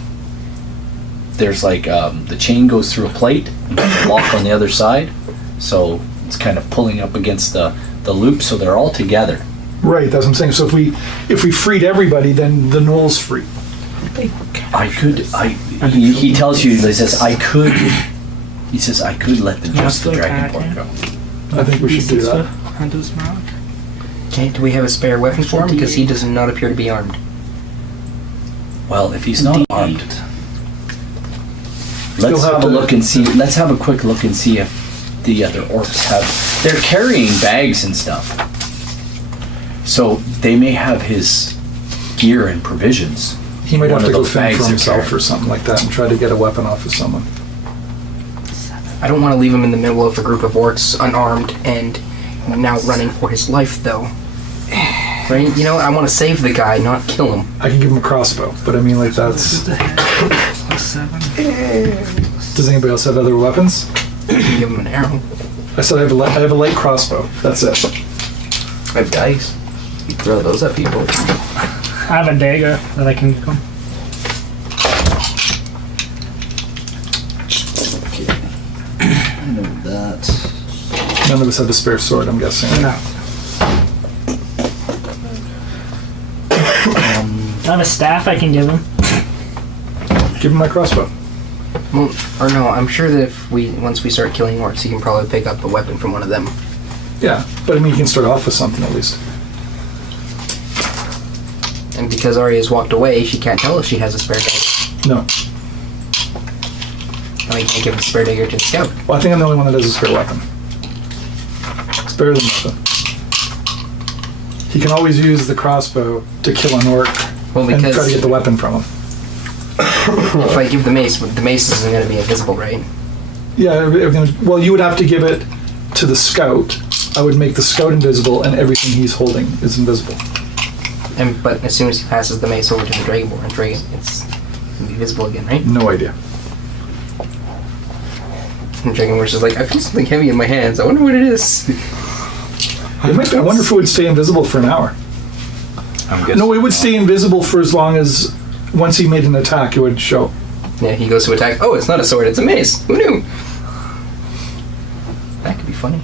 chain goes through a plate and there's a lock on the other side, so it's kind of pulling up against the loop, so they're all together. Right, that's what I'm saying. So if we freed everybody, then the Knoll's free. He tells you, he says I could let the just the Dragonborn go. I think we should do that. Hunter's Mana. Okay, do we have a spare weapon for him? Because he does not appear to be armed. Well, if he's not armed, let's Still have have a to- look and see. Let's have a quick look and see if the other orcs have. They're carrying bags and stuff, so they may have his gear and provisions. He might One have of to go those fend bags for they're himself carrying. or something like that and try to get a weapon off of someone. I don't want to leave him in the middle of a group of orcs unarmed and now running for his life, though. Right? You know, I want to save the guy, not kill him. I can give him a crossbow, but I mean, like, that's... Plus 7. Does anybody else have other weapons? You can give him an arrow. I said I have a light crossbow. That's it. I have dice. You throw those at people. I have a dagger that I can give him. None of us have a spare sword, I'm guessing. No. I have a staff I can give him. Give him my crossbow. Well, or no, I'm sure that if once we start killing orcs, he can probably pick up a weapon from one of them. Yeah, but I mean, you can start off with something at least. And because Arya's walked away, she can't tell if she has a spare dagger. No. And we can't give a spare dagger to the scout. Well, I think I'm the only one that has a spare weapon. It's better than nothing. He can always use the crossbow to kill an orc Well, and try to because get the weapon from him. if I give the mace isn't going to be invisible, right? Yeah, well, you would have to give it to the scout. I would make the scout invisible, and everything he's holding is invisible. But as soon as he passes the mace over to the Dragonborn, it's gonna be visible again, right? No idea. And Dragonborn's just like, I feel something heavy in my hands. I wonder what it is. I wonder if it would stay invisible for an hour. I'm guessing. No, it would stay invisible for as long as once he made an attack, it would show. Yeah, he goes to attack. Oh, it's not a sword, it's a mace. Who knew? That could be funny.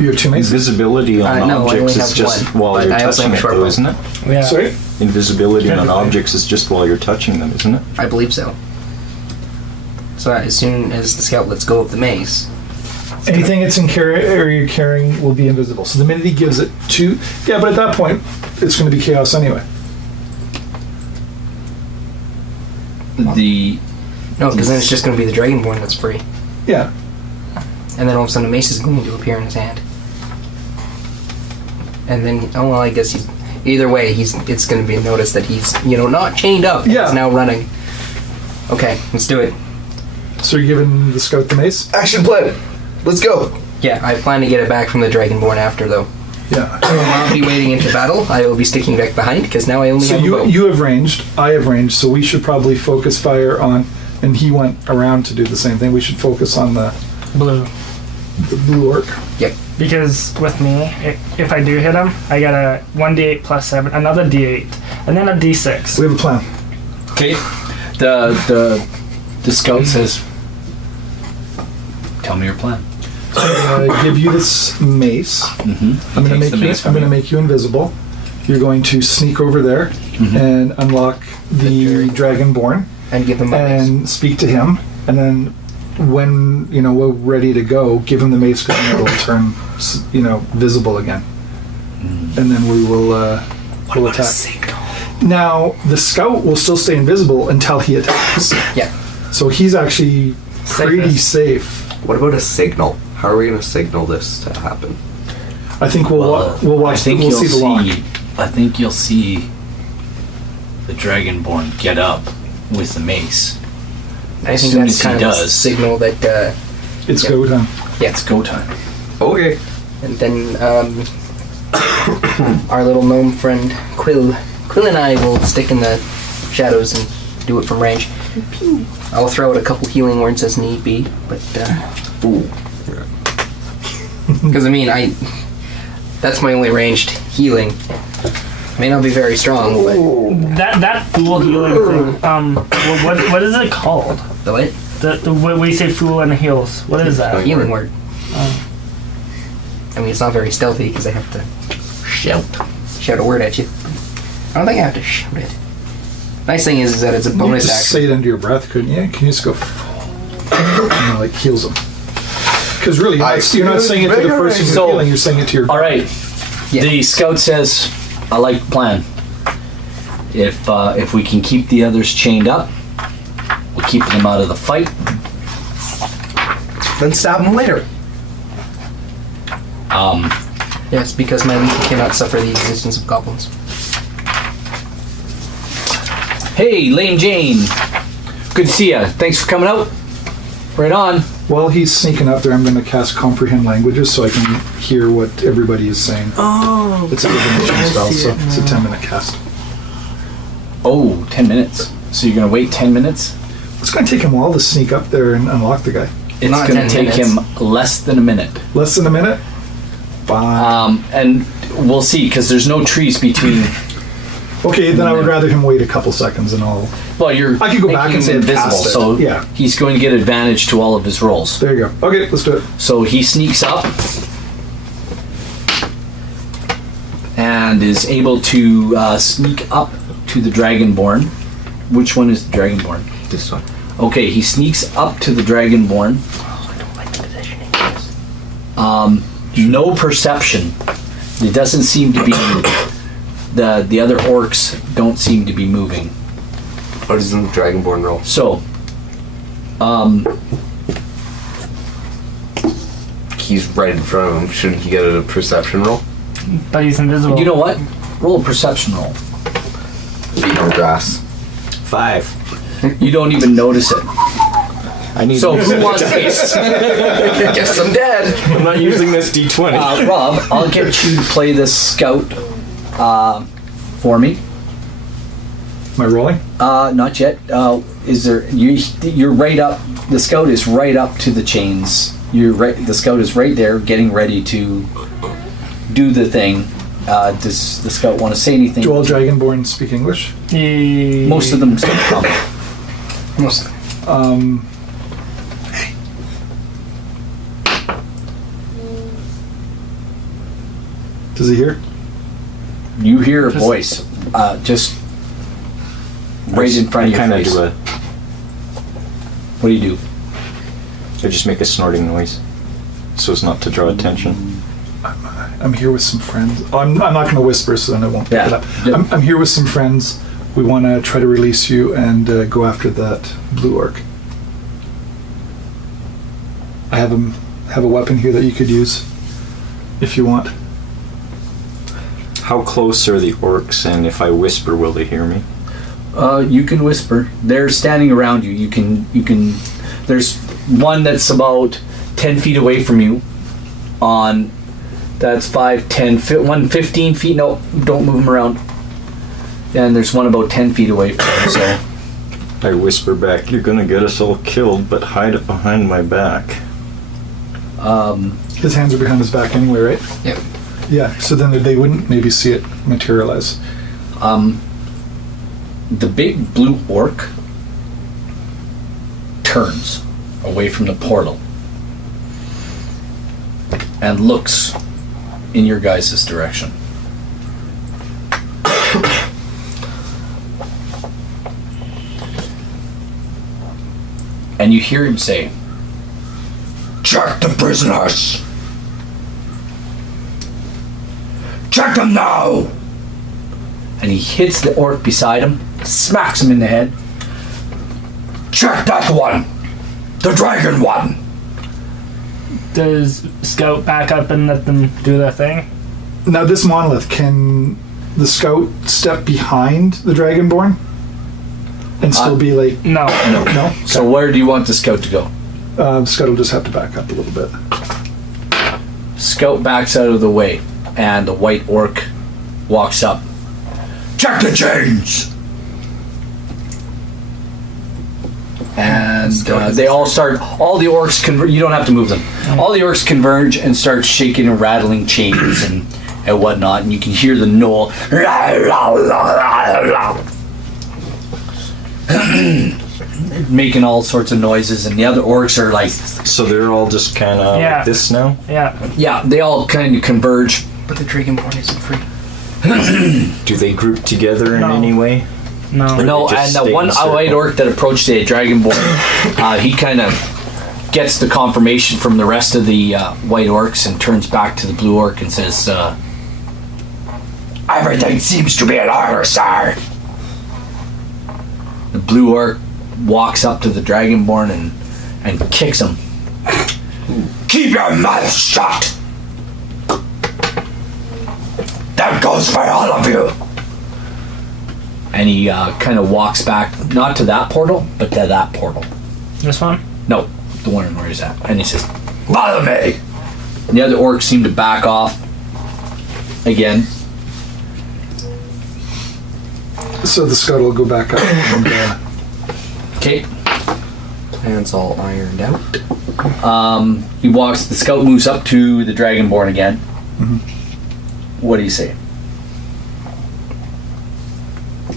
You have two maces. Invisibility on No, I only objects is have just one, while but you're I also touching have it, short though, bow. isn't it? Yeah. Sorry? Invisibility on Everything. objects is just while you're touching them, isn't it? I believe so. So as soon as the scout lets go of the mace, Anything it's in area carrying will be invisible. So the minute he gives it to... Yeah, but at that point, it's going to be chaos anyway. no, because then it's just going to be the Dragonborn that's free. Yeah. And then all of a sudden a mace is going to appear in his hand. And then, oh well, I guess he's... Either way, it's going to be noticed that he's, not chained up. Yeah. He's now running. Okay, let's do it. So you're giving the scout the mace? Action plan. Let's go. Yeah, I plan to get it back from the Dragonborn after, though. Yeah. I'll be waiting into battle. I will be sticking back behind because now I only So have a bow. you have ranged, I have ranged, so we should probably focus fire on, and he went around to do the same thing, we should focus on the Blue. blue orc. Yep. Because with me, if I do hit him, I get a 1d8 plus 7, another d8, and then a d6. We have a plan. Okay. The scout says, "Tell me your plan." Give you this mace. Mm-hmm. I'm going to make you invisible. You're going to sneak over there and unlock the Dragonborn And give him my mace. and speak to him, and then when we're ready to go, give him the mace because then it'll turn visible again, and then we will we'll attack. Now the scout will still stay invisible until he attacks. Yeah. So he's actually pretty safe. What about a signal? How are we going to signal this to happen? I think we'll watch. I think we'll you'll see the lock. I think you'll see the Dragonborn get up with the mace. I As think soon that's as he kind of a does. signal that, It's Yeah. go time. yeah. It's go time. Okay. And then our little gnome friend Quill and I will stick in the shadows and do it from range. I'll throw out a couple healing words as need be, but because that's my only ranged healing. May not be very strong, but That fool healing thing. What is it called? the what? The when we say fool and heals. What is that? Healing word. I mean, it's not very stealthy because I have to shout a word at you. I don't think I have to shout it. Nice thing is that it's a You could bonus just action. say it under your breath, couldn't you? Can you just go like heals them? Because really, you're not saying it to the person you're So- healing. You're saying it to your. All right. Yeah. The scout says, "I like the plan. If we can keep the others chained up, we'll keep them out of the fight." Then stab him later. Yes, because my legion cannot suffer the existence of goblins. Hey, Lame Jane. Good to see ya. Thanks for coming out. Right on. While he's sneaking up there, I'm going to cast comprehend languages so I can hear what everybody is saying. Oh. It's a divination spell, so it's a 10-minute cast. Oh, 10 minutes. So you're gonna wait 10 minutes? It's going to take him a while to sneak up there and unlock the guy. It's Not gonna 10 take minutes. him less than a minute. Less than a minute? Fine. And we'll see, because there's no trees between. Okay, then I would rather him wait a couple seconds and all. Well, I could go back and say him it invisible, passed it. so Yeah. he's going to get advantage to all of his rolls. There you go. Okay, let's do it. So he sneaks up and is able to sneak up to the Dragonborn. Which one is the Dragonborn? This one. Okay, he sneaks up to the Dragonborn. I don't like the positioning. No perception. It doesn't seem to be. The other orcs don't seem to be moving. What does the Dragonborn roll? So, He's right in front of him. Shouldn't he get a perception roll? But he's invisible. you know what? Roll a perception roll. Beat on grass. 5. You don't even notice it. I need. So who wants this? Guess I'm dead. I'm not using this D20. Rob, I'll get you to play this scout for me. Am I rolling? Not yet. Is there? You're right up. The scout is right up to the chains. You're right. The scout is right there, getting ready to do the thing. Does the scout want to say anything? Do all Dragonborn speak English? Most of them speak common. Most. Does he hear? You hear a voice, just right in front of your kinda face. do What do you do? I just make a snorting noise, so as not to draw attention. I'm here with some friends. Oh, I'm not going to whisper, so then I won't pick Yeah. it up. Yeah. I'm here with some friends. We want to try to release you and go after that blue orc. I have a weapon here that you could use if you want. How close are the orcs, and if I whisper, will they hear me? You can whisper. They're standing around you. You can There's one that's about 10 feet away from you. That's 5, 10, 15 feet. No, don't move them around. And there's one about 10 feet away from you. So I whisper back, "You're gonna get us all killed, but hide it behind my back." His hands are behind his back anyway, right? Yep. Yeah, so then they wouldn't maybe see it materialize. the big blue orc turns away from the portal and looks in your guys' direction. And you hear him say, "Check the prisoners! Check them now!" and he hits the orc beside him, smacks him in the head. "Check that one! The dragon one!" Does Scout back up and let them do their thing? Now, this monolith, can the scout step behind the dragonborn and still be like... No. No. No? So where do you want the scout to go? Scout will just have to back up a little bit. Scout backs out of the way, and the white orc walks up. "Check the chains!" And they all start, all the orcs converge, you don't have to move them. All the orcs converge and start shaking and rattling chains and whatnot, and you can hear the gnoll making all sorts of noises, and the other orcs are like, So they're all just kind of Yeah. like this now? Yeah. yeah, they all kind of converge. But the dragonborn isn't free. Do they group together in No. any way? No. No, just and the stay one in a circle? white orc that approached the dragonborn, he kind of gets the confirmation from the rest of the white orcs and turns back to the blue orc and says, "Everything seems to be in order, sir." the blue orc walks up to the dragonborn and kicks him. "Keep your mouth shut!" "That goes for all of you!" And he kind of walks back, not to that portal, but to that portal. This one? No, the one where he's at. And he says, "Follow me!" the other orcs seem to back off again. So the scout will go back up and Okay. And it's all ironed out. He walks, the scout moves up to the dragonborn again. What do you say?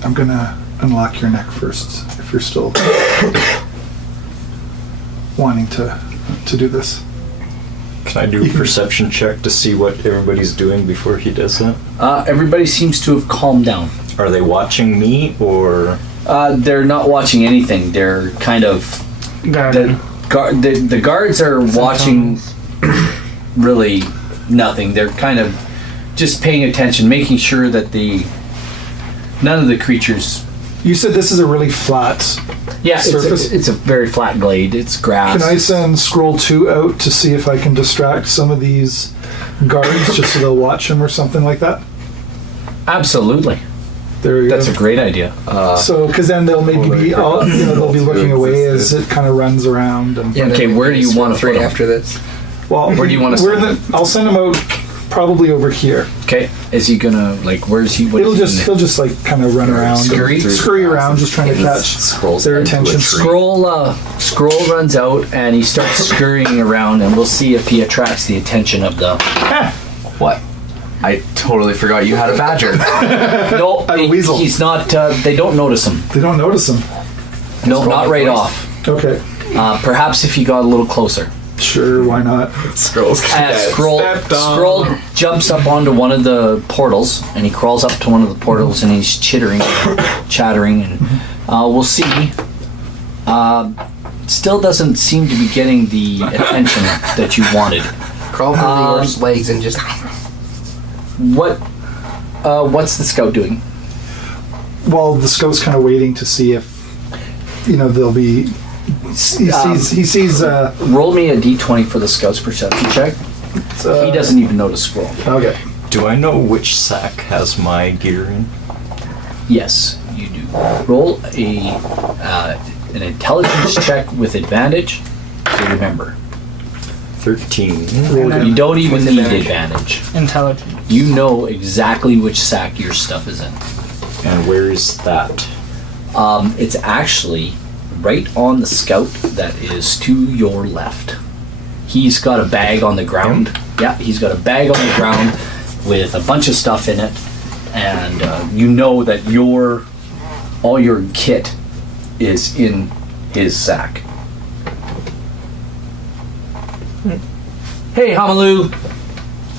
I'm gonna unlock your neck first if you're still wanting to do this. Can I do a perception check to see what everybody's doing before he does that? Everybody seems to have calmed down. Are they watching me or... They're not watching anything. They're kind of... Garden. The guards are watching really nothing. They're kind of just paying attention, making sure that none of the creatures... You said this is a really flat surface? It's a very flat glade. It's grass. Can I send Scroll 2 out to see if I can distract some of these guards just so they'll watch him or something like that? Absolutely. There you That's go. a great idea. So, because then they'll maybe be, they'll be looking away as it kind of runs around. And Yeah, Okay, then where do you want to right put 'em? after this? well, Where do you wanna send I'll send him out probably over here. Okay. Is he gonna, where's he? What is he gonna- He'll just like kind of run around, Scurry? scurry around, just trying to catch Scrolls their into a attention. tree. Scroll runs out and he starts scurrying around, and we'll see if he attracts the attention of the. What? I totally forgot you had a badger. No, A weasel. he's not. They don't notice him. They don't notice him. No, not right off. Okay, Perhaps if he got a little closer. sure, why not? Scrolls. Scroll jumps up onto one of the portals, and he crawls up to one of the portals, and he's chattering, and we'll see. Still doesn't seem to be getting the attention that you wanted. Crawl over the horse's legs and just... What's the scout doing? Well, the scout's kind of waiting to see if they'll be. He sees. Roll me a d20 for the scout's perception check. He doesn't even notice Scroll. Okay. Do I know which sack has my gear in? Yes, you do. Roll a an intelligence check with advantage. So remember, 13. you don't even need advantage. Intelligence. You know exactly which sack your stuff is in. And where is that? It's actually right on the scout that is to your left. He's got a bag on the ground. Yeah, he's got a bag on the ground with a bunch of stuff in it, and you know that all your kit is in his sack. Hey, Hamalu,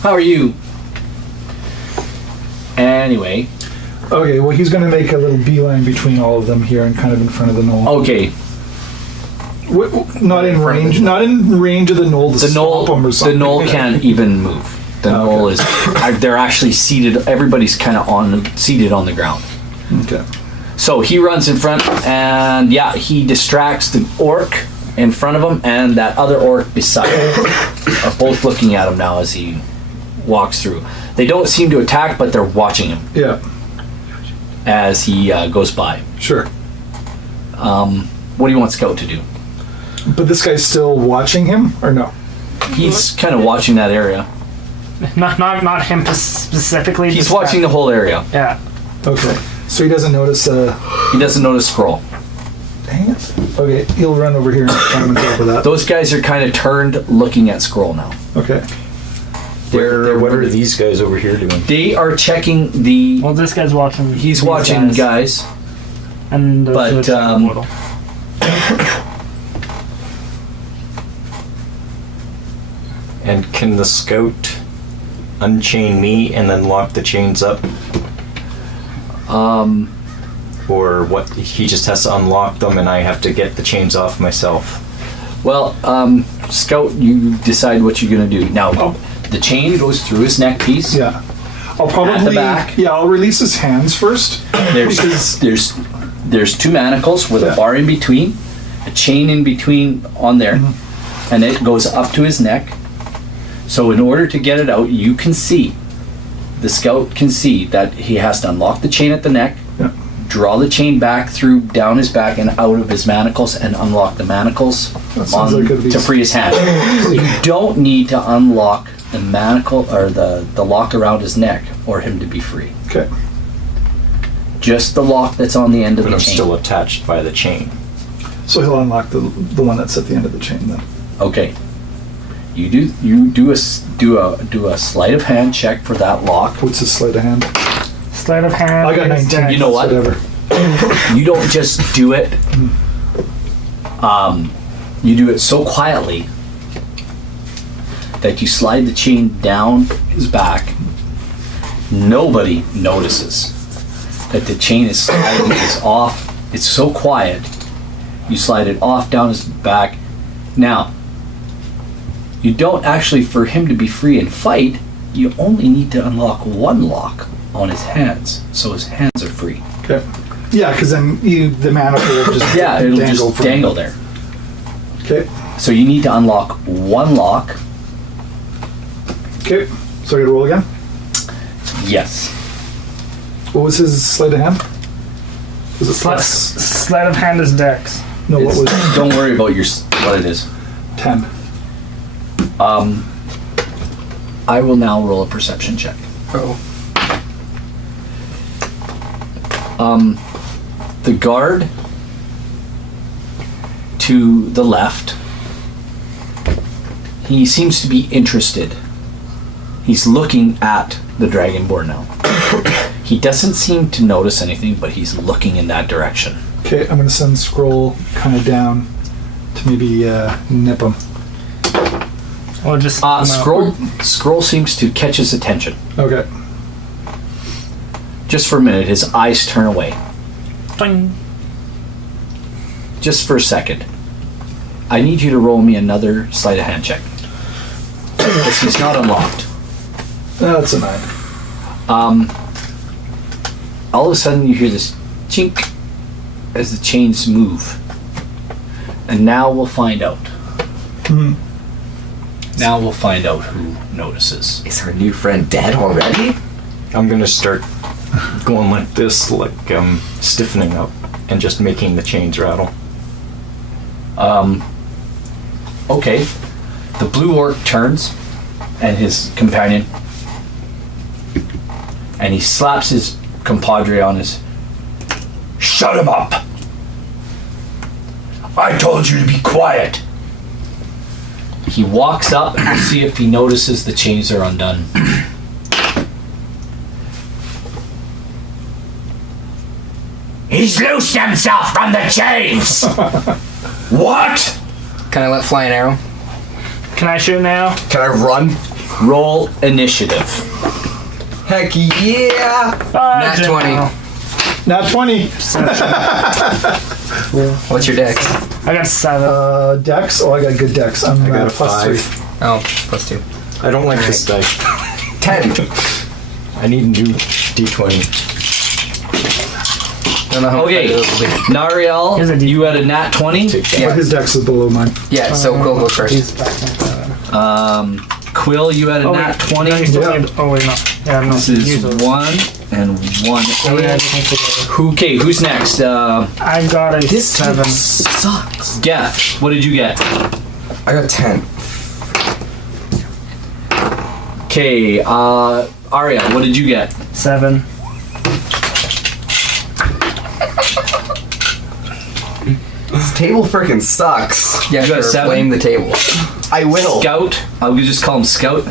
how are you? Anyway. Okay, well, he's going to make a little beeline between all of them here and kind of in front of the knoll. Okay. Not in range. Not in range of the knoll to stop him or something. The knoll can't even move. The knoll is. They're actually seated. Everybody's kind of seated on the ground. Okay. So he runs in front, and yeah, he distracts the orc in front of him, and that other orc beside him are both looking at him now as he walks through. They don't seem to attack, but they're watching him. Yeah. As he goes by. Sure. What do you want Scout to do? But this guy's still watching him, or no? He's kind of watching that area. Not him specifically. He's watching the whole area. Yeah. Okay. So he doesn't notice. He doesn't notice Scroll. Dang it. Okay, he'll run over here and climb on top of that. Those guys are kind of turned, looking at Scroll now. Okay. What are these guys over here doing? They are checking the. Well, this guy's watching. He's watching guys. And but and can the scout unchain me and then lock the chains up? Or what? He just has to unlock them and I have to get the chains off myself. Well, Scout, you decide what you're gonna do now. The chain goes through his neck piece. Yeah. I'll probably. At the back. Yeah, I'll release his hands first. There's two manacles with a bar in between, a chain in between on there, and it goes up to his neck. So in order to get it out, you can see, the Scout can see that he has to unlock the chain at the neck, draw the chain back through down his back and out of his manacles, and unlock the manacles to free his hand. You don't need to unlock the manacle or the lock around his neck for him to be free. Okay. Just the lock that's on the end of But the I'm chain. still attached by the chain. So he'll unlock the one that's at the end of the chain then. Okay. You do a sleight of hand check for that lock. What's his sleight of hand? Sleight of hand. I got 19. You know what? Whatever. You don't just do it. You do it so quietly that you slide the chain down his back. Nobody notices that the chain is sliding is off. It's so quiet. You slide it off down his back. Now, you don't actually, for him to be free and fight, you only need to unlock one lock on his hands, so his hands are free. Okay. Yeah, because then the manacle will just it'll just dangle there. Okay. So you need to unlock one lock. Okay. So I gotta roll again? Yes. What was his sleight of hand? Was it Sleight of hand is dex. No, what was it? Don't worry about what it is. 10. I will now roll a perception check. The guard to the left, he seems to be interested. He's looking at the Dragonborn now. He doesn't seem to notice anything, but he's looking in that direction. Okay, I'm gonna send Scroll kind of down to maybe nip him. Or just Scroll seems to catch his attention. Okay. Just for a minute, his eyes turn away. Ding. Just for a second. I need you to roll me another sleight of hand check. Because he's not unlocked. That's a 9. All of a sudden you hear this chink as the chains move. And now we'll find out. Now we'll find out who notices. Is our new friend dead already? I'm gonna start going like this, like stiffening up and just making the chains rattle. Okay. The blue orc turns and his companion, and he slaps his compadre on his. Shut him up! I told you to be quiet. He walks up to see if he notices the chains are undone. He's loosed himself from the chains! What? Can I let fly an arrow? Can I shoot now? Can I run? Roll initiative. Heck yeah! Nat 20. Nat 20. What's your dex? I got 7. Dex. Oh, I got good dex. I'm I got a plus 5. 3. Oh, plus 2. I don't like this dice. 10. I need a new D20. Don't know how Okay, competitive it'll Nariel, Here's a D- you had a nat 20. be. But Yeah. his dex is below mine. Yeah, so Quill goes first. He's back in. Quill, you had a Oh, nat wait. 20. No, you still Yeah. need- oh, wait, no. Yeah, no. This is use those. 1 and 1. Oh, yeah, everything together. Okay, who's next? I got a 7. Sucks. Geth, what did you get? I got 10. Okay, Aria, what did you get? 7. This table freaking sucks. Yeah, You got a sure. 7? Blame the table. I will. Scout, I'll just call him Scout.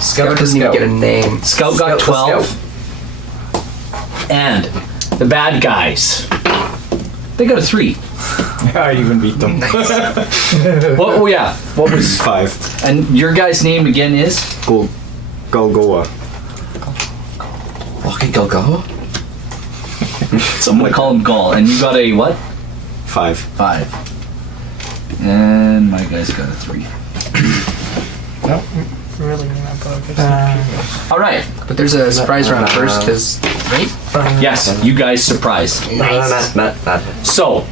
Scout doesn't even get a name. Scout got Scout, 12. And the bad guys, they got a 3. I even beat them. What? Oh yeah, what was? 5. And your guy's name again is? Golgoa. Okay, go. I'm gonna call him Gull. And you got a what? 5. 5. And my guy's got a 3. Nope. Really not good. All right. But there's a surprise round first, because, right? Yes, you guys surprised. Not. So,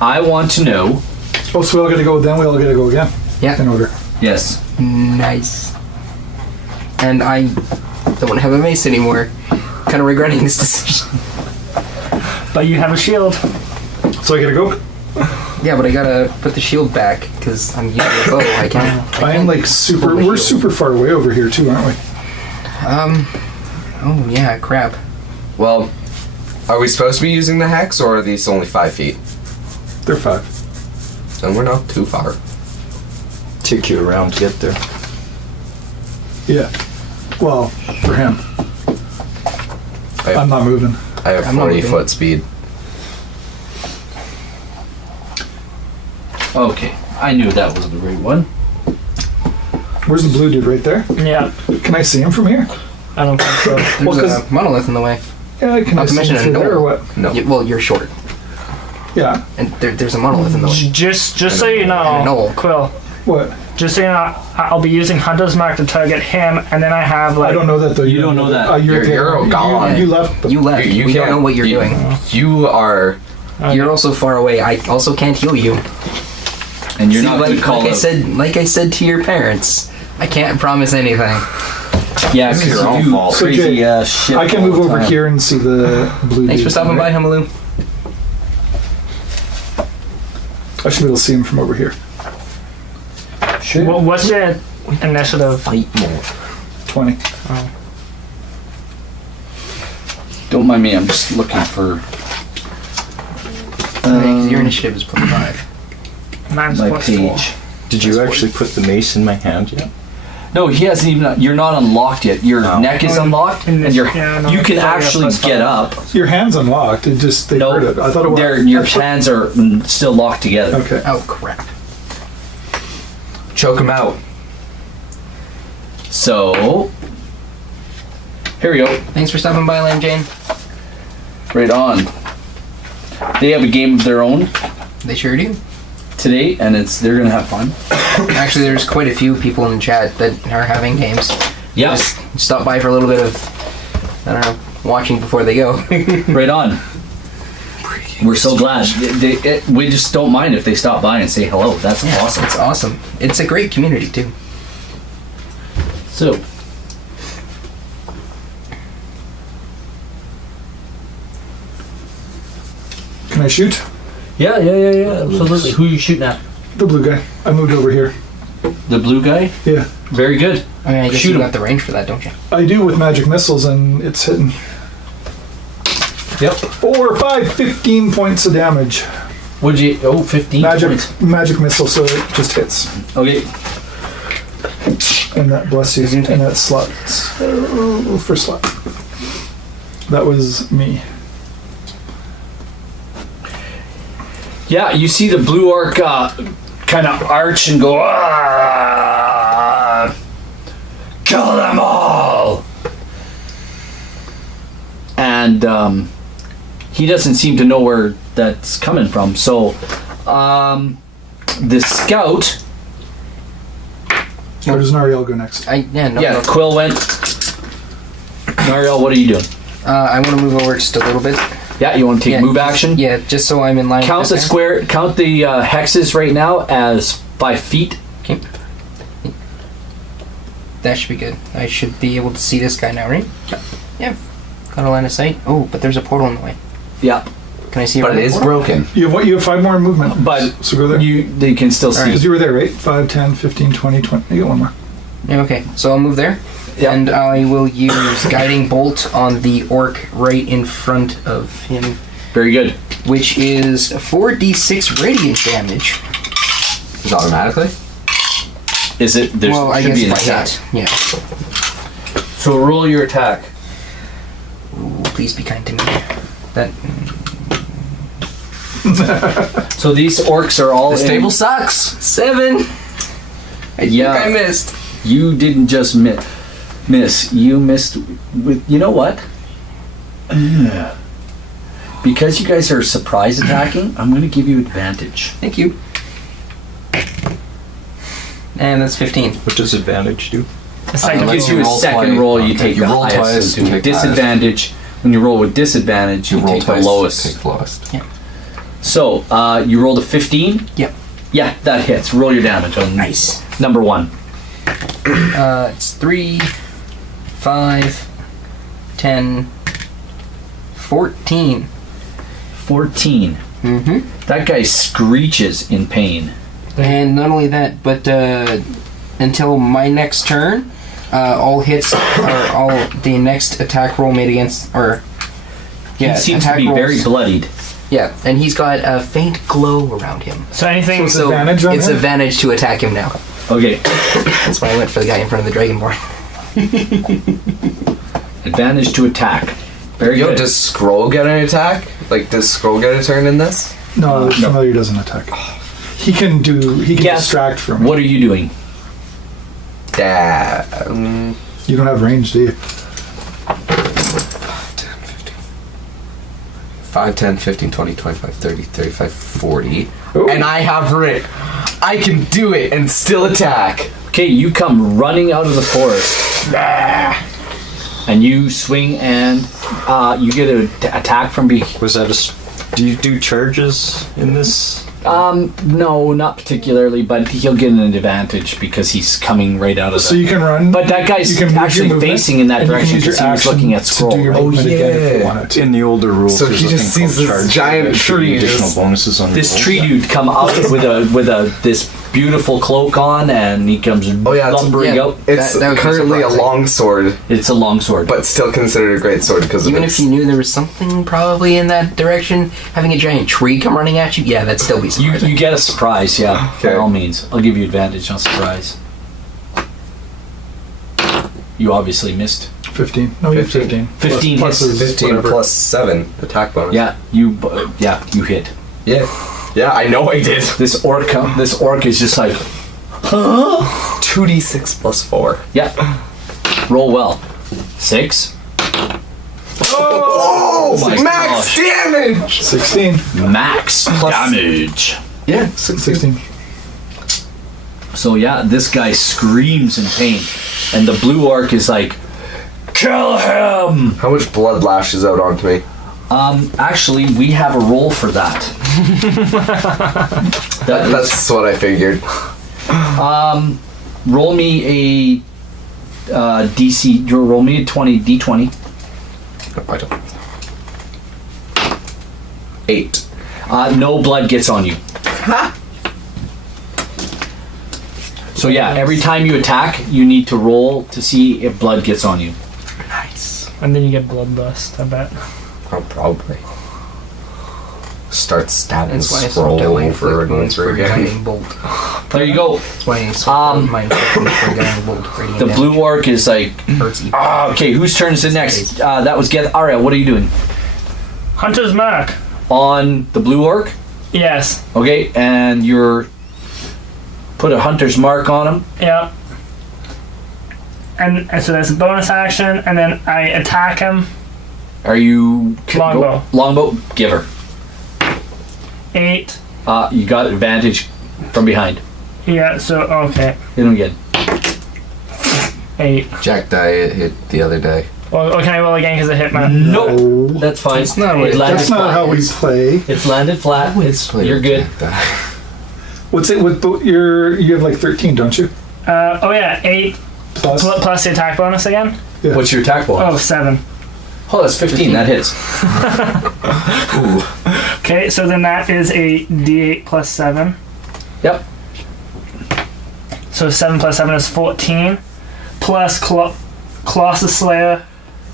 I want to know. Oh, so we all gotta go, then we all gotta go again. Yeah. In order. Yes. Nice. And I don't have a mace anymore. Kind of regretting this decision. But you have a shield. So I gotta go? Yeah, but I gotta put the shield back, because I'm using a bow. I can't. I am like super, Pull my we're shield. super far away over here too, aren't we? Oh, yeah, crap. Well, are we supposed to be using the hex, or are these only 5 feet? They're 5. Then we're not too far. Took you around to get there. Yeah. Well, for him. I'm not moving. I have I'm not 40 moving. foot speed. Okay. I knew that was the right one. Where's the blue dude? Right there? Yeah, Can I see him from here? I don't think so. There's Well, 'cause- a monolith in the way. Yeah, can I Not to see mention him a through there or knoll. what? No. Well, you're short. Yeah. And there's a monolith in the way. Just so you know, No. Quill. What? Just so you know, I'll be using Hunter's Mark to target him, and then I have like. I don't know that though. You don't know that. You're gone. You left. You left. You we don't can't- know what you're doing. You are. You're also far away. I also can't heal you. And you're See, not like, going to call like I out. said, like I said to your parents, I can't promise anything. Yeah, This is because your own you do fault. So, crazy Jay, shit. I can all move the over time. here and see the blue Thanks dude. for stopping by, Hamalu. I should be able to see him from over here. What's your initiative? Fight more. 20. Don't mind me. I'm just looking for Your initiative is +5. Mine's my +4. page. Did you actually put the mace in my hand yet? No, he hasn't even. You're not unlocked yet. Your No. neck is unlocked, and Yeah, no, you can sorry, actually that's get fine. up. Your hand's unlocked. It just, they heard it. I thought it was. Your hands are still locked together. Okay. Oh crap! Choke him out. So here we go. Thanks for stopping by, Lamb Jane. Right on. They have a game of their own They sure do. today, and they're gonna have fun. Actually, there's quite a few people in chat that are having games. Yeah, Just stop by for a little bit of, I don't know, watching before they go. right on. We're so glad. We just don't mind if they stop by and say hello. That's awesome. It's awesome. It's a great community too. So, Can I shoot? Yeah. Absolutely. Who are you shooting at? The blue guy. I moved over here. The blue guy? Yeah. Very good. I mean, I guess Shoot you him. got the range for that, don't you? I do with magic missiles, and it's hitting. Yep. 4, 5, 15 points of damage. What'd you... Oh, 15 points. Magic missile, so it just hits. Okay. And that, bless you, and that slot. First slot. That was me. Yeah, you see the blue orc kind of arch and go, "Ah! Kill them all!" And he doesn't seem to know where that's coming from. So the scout... Where does Nariel go next? No. Quill went. Nariel, what are you doing? I want to move over just a little bit. Yeah, you want to take move action? Yeah, just so I'm in line. Count the square. Count the hexes right now as 5 feet. Okay. That should be good. I should be able to see this guy now, right? Yeah. Got a line of sight. Oh, but there's a portal in the way. Yeah. Can I see? But around it the is portal? broken. You have 5 more movement. But so go there. They can still see. Because you were there, right? 5, 10, 15, 20, 20. You get one more. Yeah, okay, so I'll move there. Yeah. And I will use Guiding Bolt on the orc right in front of him, Very good. which is 4d6 radiant damage. Is it automatically? Is it? There Well, I should guess be an if I attack. hit. Yeah. So roll your attack. Ooh, please be kind to me. That. So these orcs are all This in. table sucks. 7! I think I missed. You didn't just miss. You missed with. You know what? Because you guys are surprise attacking, I'm going to give you advantage. Thank you. And that's 15. What does advantage do? It gives you a second roll. You take the roll highest. twice, and you take the disadvantage. When you roll with disadvantage, you roll take the twice, lowest. take the lowest. Yeah. So you rolled a 15. Yep. Yeah, that hits. Roll your damage on Nice. number 1. It's 3, 5, 10, 14. 14. Mm-hmm. That guy screeches in pain. And not only that, but until my next turn, all hits or all the next attack roll made against He seems to attack be rolls- very bloodied. Yeah, and he's got a faint glow around him. So anything. So it's advantage on it's him? advantage to attack him now. Okay. That's why I went for the guy in front of the Dragonborn. Advantage to attack. Very Yo, good. does Scroll get an attack? Like, does Scroll get a turn in this? No, the familiar doesn't attack. He can Guess distract from it. What are you doing? Yeah. You don't have range, do you? 5, 10, 15, 20, 25, 30, 35, 40. Ooh. And I have Rit. I can do it and still attack. Okay, you come running out of the forest. And you swing and you get an attack from behind. Was that do you do charges in this? No, not particularly, but he'll get an advantage because he's coming right out of So the... you can run. But that guy's you can move your actually movement, facing in that and you can direction use your because he was action looking at to scroll. do your movement again if you yeah. wanted to. In the older rules, So there's he a just thing sees called this charge giant that give you tree. additional bonuses on This rolls. tree dude come out with this beautiful cloak on, and he comes lumbering out. It's That would be currently a surprising. long sword, It's a long sword. but still considered a great sword because Even of if its... you knew there was something probably in that direction, having a giant tree come running at you, yeah, that'd still be surprising. You get a surprise, yeah. Okay. By all means, I'll give you advantage on surprise. You obviously missed. 15. No, you have 15. 15 plus hits. his 15 whatever. plus 7 attack bonus. Yeah, you hit. Yeah. Yeah, I know I did. This orc is just like, 2d6 plus 4. yeah. Roll well. 6. Oh! my Max gosh. damage! 16. Max damage. Yeah, 16. So yeah, this guy screams in pain, and the blue orc is like, kill him. How much blood lashes out onto me? Actually, we have a roll for that. That's what I figured. Roll me a DC. Roll me a D20. I don't. 8. No blood gets on you. So yeah, every time you attack, you need to roll to see if blood gets on you. Nice. And then you get bloodlust, I bet. Oh, probably. Start stabbing That's why I scroll swapped out my over and points over for again. guiding bolt. There you go. That's why I swapped out my points for guiding bolt. Radiant The blue orc is like, hurts you. okay, whose turn is it next? That was get. Aria, what are you doing? Hunter's mark. On the blue orc? Yes. Okay, and you're put a hunter's mark on him. Yeah. And so that's a bonus action, and then I attack him. Are you Longbow. Longbow, give her. 8. You got advantage from behind. Yeah. So okay. Hit him again. 8. Jack die hit the other day. Well, can I roll again because it hit my? No, that's fine. That's not what it- landed That's not flat. how we play. It's landed flat. You're good. Jack die. What's it with you have like 13, don't you? Oh yeah, 8 Plus. plus the attack bonus again. Yeah. What's your attack bonus? Oh, 7. Oh, that's 15. That hits. Okay, so then that is a D8 plus 7. Yep. So 7 plus 7 is 14. Plus Colossus Slayer,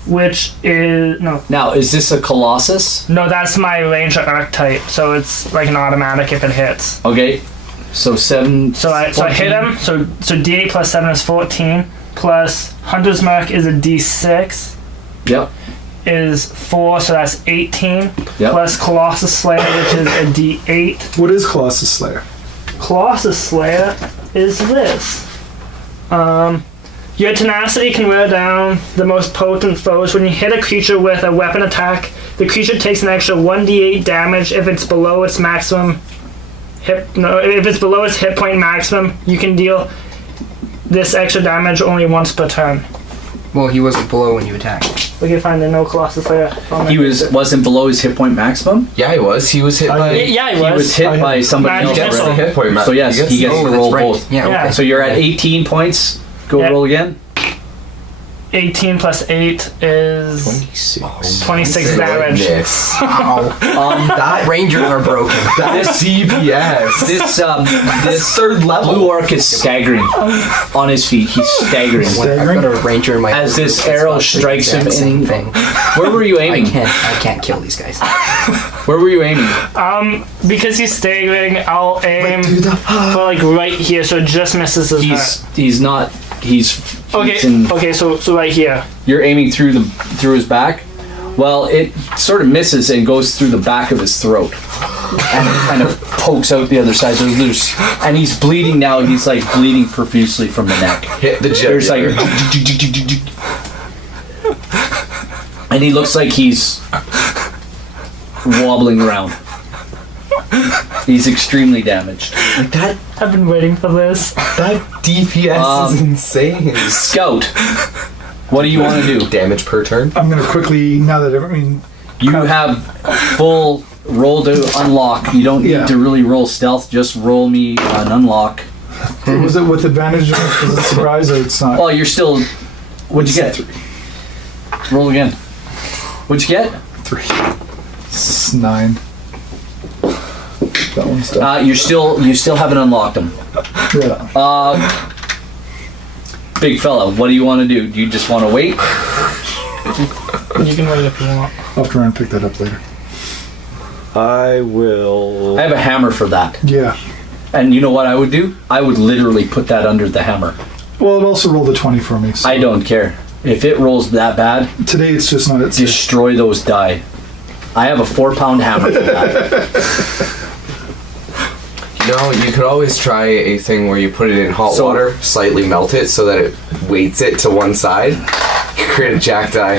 which is Now, is this a Colossus? no, that's my ranger archetype. So it's like an automatic if it hits. Okay. So 7. So I hit him. So D8 plus 7 is 14. Plus Hunter's Mark is a D6. Yep. Is 4, so that's 18. Yep. Plus Colossus Slayer, which is a D8. What is Colossus Slayer? Colossus Slayer is this. Your tenacity can wear down the most potent foes. When you hit a creature with a weapon attack, the creature takes an extra 1d8 damage if it's below its maximum if it's below its hit point maximum. You can deal this extra damage only once per turn. Well, he wasn't below when you attacked. We can find the no Colossus Slayer. He wasn't below his hit point maximum. Yeah, he was. He was hit by. Yeah, he He was was. hit by somebody else Magic Gets the already. hit point. So yes, he gets to that's roll right. both. Yeah, Yeah. okay. So you're at 18 points. Go Yeah. roll again. 18 plus 8 is 26 damage. Goodness. That Rangers are broken. That's CPS. This Third level. blue orc is staggering on his feet. He's staggering. I've got a Ranger in my As this It's arrow not the strikes him exact same in- thing. Where were you I aiming? can't kill these guys. Where were you aiming? Because he's staggering, I'll aim for like right here, so it just misses his heart. He's not. He's Okay, in- okay, so right here. You're aiming through his back. Well, it sort of misses and goes through the back of his throat, and it kind of pokes out the other side. So there's, and he's bleeding now. He's like bleeding profusely from the neck. Hit the There's like, jugular. and he looks like he's wobbling around. He's extremely damaged. Like that I've been waiting for this. DPS is insane. Scout, what do you want to do? Damage per turn. I'm gonna quickly now that You have full roll to unlock. You don't need Yeah. to really roll stealth. Just roll me an unlock. was it with advantage? Is it surprise or it's not? Well, you're still. What'd you get? Roll again. What'd you get? 3. It's 9. That one's done. You still haven't unlocked them. Yeah. Big fella, what do you want to do? Do you just want to wait? You can wait if you want. I'll have to run and pick that up later. I will. I have a hammer for that. Yeah. And you know what I would do? I would literally put that under the hammer. Well, it also rolled a 20 for me. So I don't care. If it rolls that bad, today it's just not at 6. destroy those die. I have a 4-pound hammer for that. No, you could always try a thing where you put it in hot So- water, slightly melt it so that it weights it to one side. Create a jack die.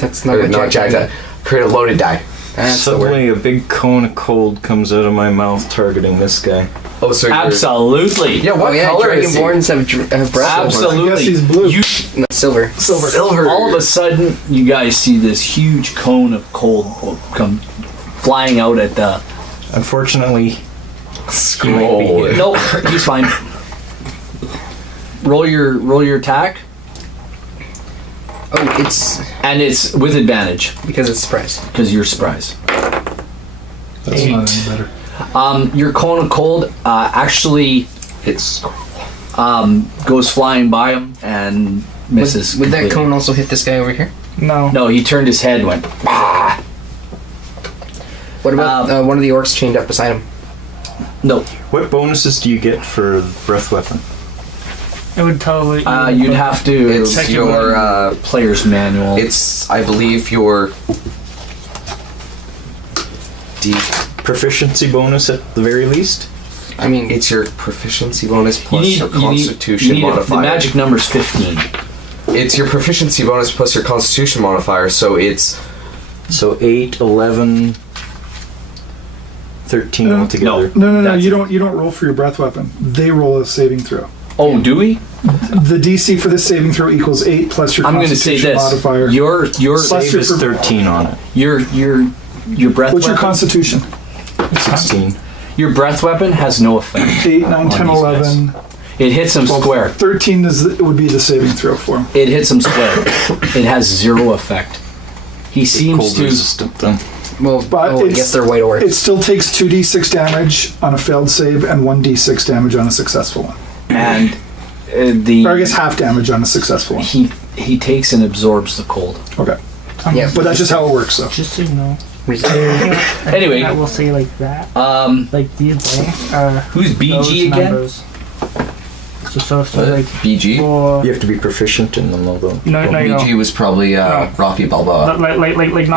That's not Or what not jack die. Create a loaded die. That's the word. Suddenly, a big cone of cold comes out of my mouth, targeting this guy. Oh, so you're... Absolutely. Yeah, what Oh yeah, color is he? Dragonborns have breath. Absolutely. I guess he's blue. You, Silver. Silver. all of a sudden, you guys see this huge cone of cold come flying out at the. Unfortunately, Scroll. Nope, he's fine. Roll your attack, Oh, it's and it's with advantage because it's surprise. because you're surprised. That's not any better. Your cone of cold actually It's goes flying by him and misses. Would that completely. cone also hit this guy over here? No. No, he turned his head and went, "Ah!" What about one of the orcs chained up beside him? No. What bonuses do you get for breath weapon? It would totally. You'd have to it's check your player's manual. it's I believe your Proficiency bonus at the very least? I mean, it's your proficiency bonus plus your you constitution need modifier. the magic number's 15. It's your proficiency bonus plus your constitution modifier, so it's So 8, 11, 13 altogether. No. That's You it. don't roll for your breath weapon. They roll a saving throw. Oh, do we? The DC for this saving throw equals 8 plus your I'm going to say constitution this. modifier. Your Plus Save your is 13 on it. your breath What's your weapon. constitution? 16. Your breath weapon has no effect. 8, 9, 10, these guys. 11. It hits him square. 13 would be the saving throw for him. It hits him square. It has 0 effect. He seems Cold to. resistant then. well, But I guess they're white orcs. It still takes 2d6 damage on a failed save and 1d6 damage on a successful one. And Or I guess half damage on a successful one. he takes and absorbs the cold. Okay. Yeah, But that's just how it works, though. Just so you know. Anyway. I will say like that. Um, Like these blanks are who's those BG again? numbers. So like BG. for You have to be proficient in them though. no you BG don't. was probably Rocky Balboa. Like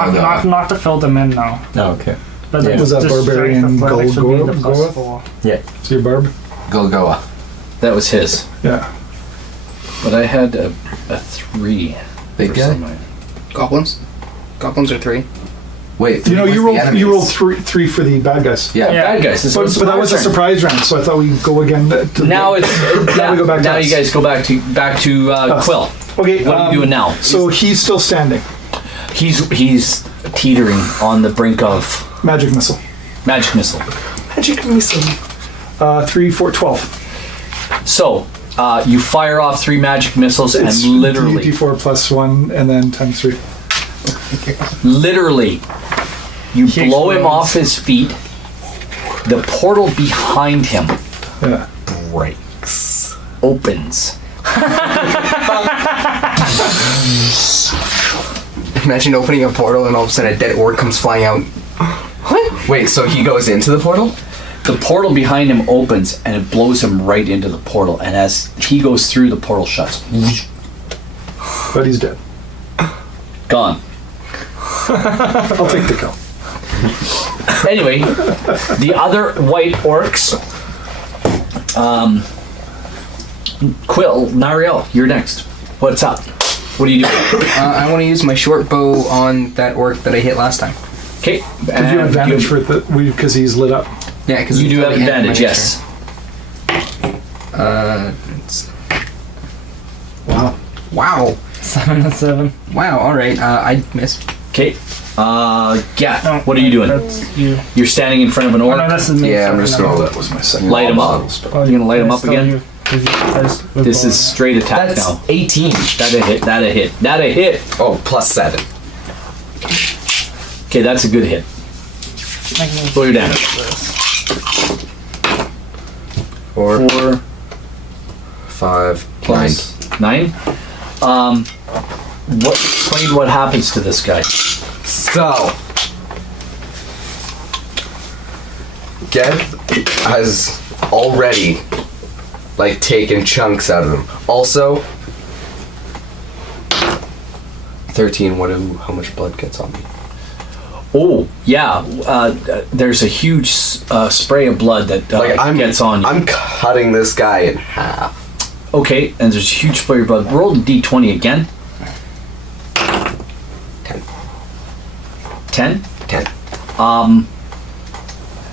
not to fill them in now. Oh, okay. But Yeah. like, Was that just barbarian strength athletics would be the Goa? plus 4. Yeah. So your barb? Gilgoa. That was his. Yeah. But I had a 3. Big for guy? some reason. goblins. Goblins are 3. Wait, You know, three you was the rolled enemies. 3 for the bad guys. Yeah. Yeah. Bad guys. This But was that was a turn. surprise round, so I thought we'd go again. Now it's Now we go back to now us. you guys go back to Us. Quill. Okay. What are you doing now? So he's still standing. He's teetering on the brink of Magic missile. magic missile. Magic missile. 3, 4, 12. So you fire off 3 magic missiles It's and literally, D4 plus 1 and then times 3. literally, you blow him off his feet. The portal behind him Yeah. Breaks. opens. Imagine opening a portal and all of a sudden a dead orc comes flying out. What? Wait, so he goes into the portal? The portal behind him opens and it blows him right into the portal. And as he goes through, the portal shuts. But he's dead. Gone. I'll take the kill. Anyway, the other white orcs. Quill, Nariel, you're next. What's up? What are you doing? I want to use my short bow on that orc that I hit last time. Okay. Did you have advantage for it because he's lit up? Yeah, because You do have advantage, yes. Wow. Wow. 7 and 7. Wow. All right. I missed. Okay. Gath, No, what are you doing? That's you. You're standing in front of an Oh, orc. no, this is me. Yeah, I'm Sorry, just no. gonna That was my second. Light him up. Oh, You're gonna light him it's up still again? you, 'cause you guys were This both- is straight attack That's now. 18. That a hit. That a hit. That a hit. Oh, plus 7. Okay, that's a good hit. I can Roll your damage. 4, 4 5, plus 9. Explain what happens to this guy. So, Geth has already, taken chunks out of him. Also, 13, how much blood gets on me? Oh, yeah. There's a huge spray of blood that gets on you. I'm cutting this guy in half. Okay, and there's a huge spray of blood. Roll the d20 again. 10. 10? 10.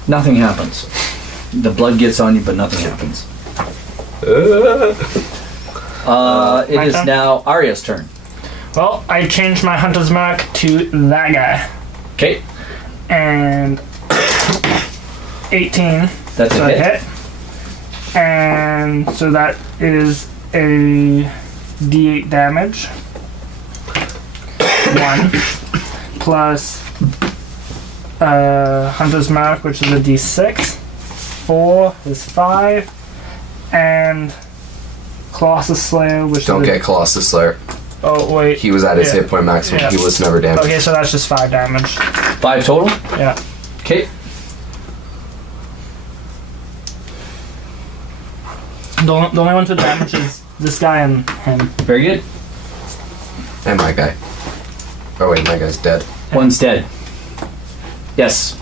Nothing happens. The blood gets on you, but nothing happens. It My is turn? now Arya's turn. Well, I changed my hunter's mark to that guy. Okay, And 18. that's So a I hit. hit. And so that is a d8 damage. 1 plus Hunter's Mark, which is a d6. 4 is 5. And Colossus Slayer, which Don't is get Colossus Slayer. Oh, wait. He was at his Yeah. hit point maximum. Yeah. He was never damaged. Okay, so that's just 5 damage. 5 total? Yeah. Okay. The only one to damage is this guy and him. Very good. And my guy. Oh wait, my guy's dead. One's dead. Yes.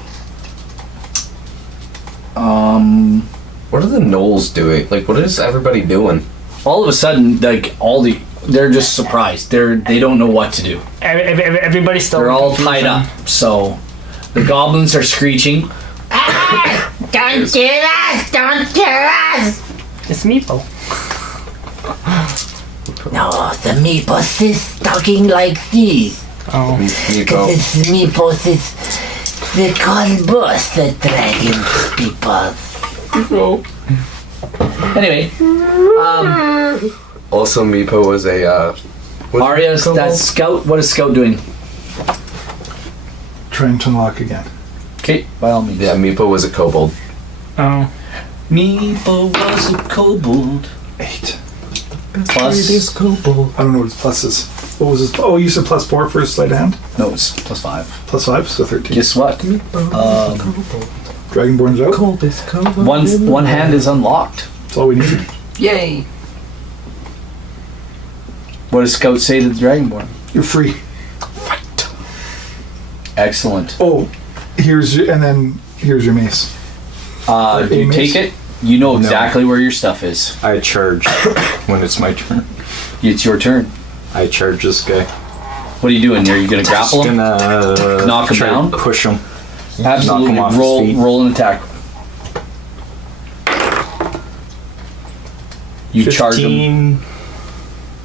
What are the gnolls doing? Like, what is everybody doing? All of a sudden, like they're just surprised. They don't know what to do. Everybody's still. They're in all confusion. tied up. So the goblins are screeching. Don't do us! Don't do us! It's Meepo. No, the Meepos is talking like this. Oh. Nico. This Meepos is the call boss, the dragon people. Anyway, Also, Meepo was a. Arya's that scout. What is scout doing? Trying to unlock again. Okay, by all means. Yeah, Meepo was a kobold. Oh. Meepo was a kobold. 8. Plus. kobold. I don't know what his plus is. What was his? Oh, you said +4 for his sleight of hand. No, it's +5. +5, so 13. Guess what? Dragonborn's out. One hand is unlocked. That's all we need. Yay! What does scout say to the dragonborn? You're free. Excellent. Oh, here's your mace. Do you take it? You know exactly where your stuff is. I charge when it's my turn. It's your turn. I charge this guy. What are you doing? Are you going to grapple him? Gonna Knock him try down? to push him. Absolutely. Knock him off his feet. Roll an attack. You charge him. 15.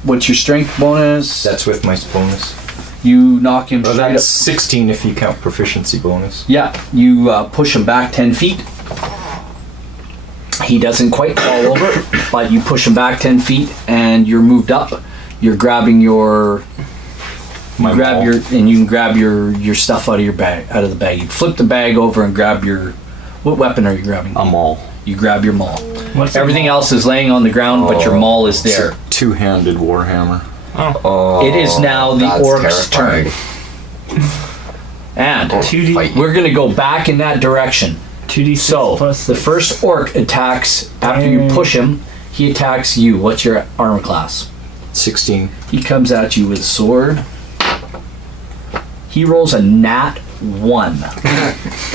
What's your strength bonus? That's with my bonus. You knock him Oh, straight that's up. 16 if you count proficiency bonus. Yeah, you push him back 10 feet. He doesn't quite fall over, but you push him back 10 feet and you're moved up. You're grabbing your My you grab maul. your and you can grab your stuff out of your bag, out of the bag. You flip the bag over and grab your what weapon are you grabbing? A maul. You grab your maul. What's the Everything maul? else is laying on the ground, but your maul is It's there. a two-handed warhammer. Oh, It is now the that's orc's terrifying. turn. And 2d Fight. we're going to go back in that direction. 2d6 So, plus the first orc attacks, after you push him, he attacks you. What's your armor class? 16. He comes at you with a sword. He rolls a nat 1.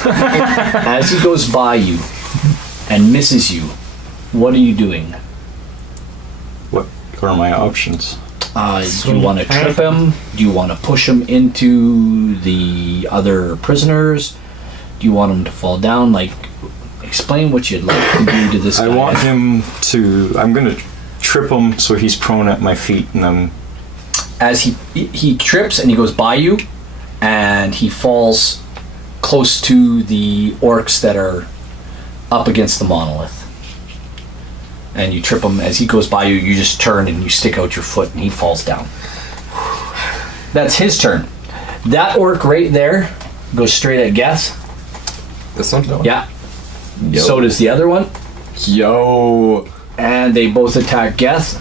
As he goes by you and misses you, what are you doing? What are my options? Do you want to trip him? Do you want to push him into the other prisoners? Do you want him to fall down? Like, explain what you'd like to do to this guy. I want him to. I'm gonna trip him so he's prone at my feet, and then As he trips and he goes by you, and he falls close to the orcs that are up against the monolith. And you trip him as he goes by you. You just turn and you stick out your foot, and he falls down. That's his turn. That orc right there goes straight at Geth. This one? Yeah. Yo. So does the other one. Yo. And they both attack Geth.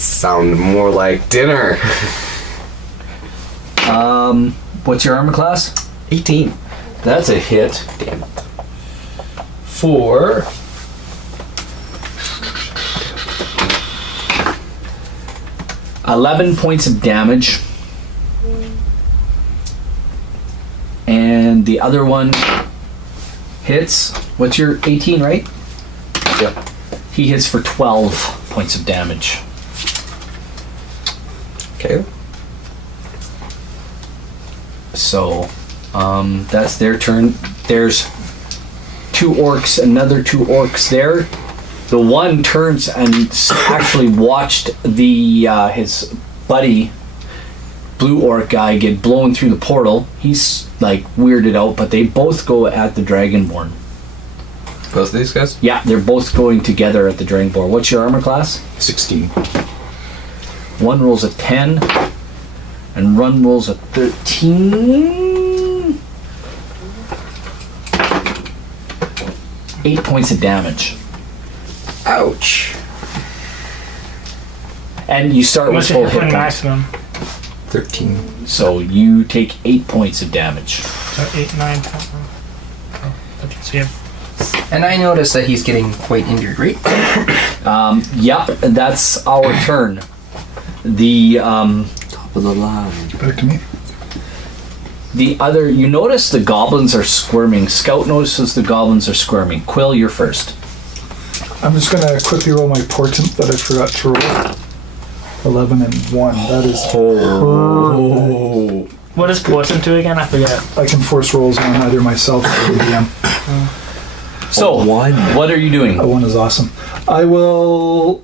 Sound more like dinner. What's your armor class? 18. That's a hit. Damn it. For 11 points of damage. And the other one hits. What's your 18, right? Yep. He hits for 12 points of damage. Okay. So, that's their turn. There's 2 orcs, another 2 orcs there. The one turns and actually watched the his buddy, blue orc guy, get blown through the portal. He's like weirded out, but they both go at the dragonborn. Both of these guys? Yeah, they're both going together at the dragonborn. What's your armor class? 16. One rolls a 10, and one rolls a 13. 8 points of damage. Ouch. And you start with What's full your hit hit point points. maximum? 13. So you take 8 points of damage. So 8, 9, 10. Oh, 13. So you have And I noticed that he's getting quite injured, right? Yep, that's our turn. The Top of the line. Back to me. you notice the goblins are squirming. Scout notices the goblins are squirming. Quill, you're first. I'm just gonna quickly roll my portent that I forgot to roll. 11 and 1. That is perfect. What does Portent do again? I forget. I can force rolls on either myself or the DM. So, what are you doing? That one is awesome. I will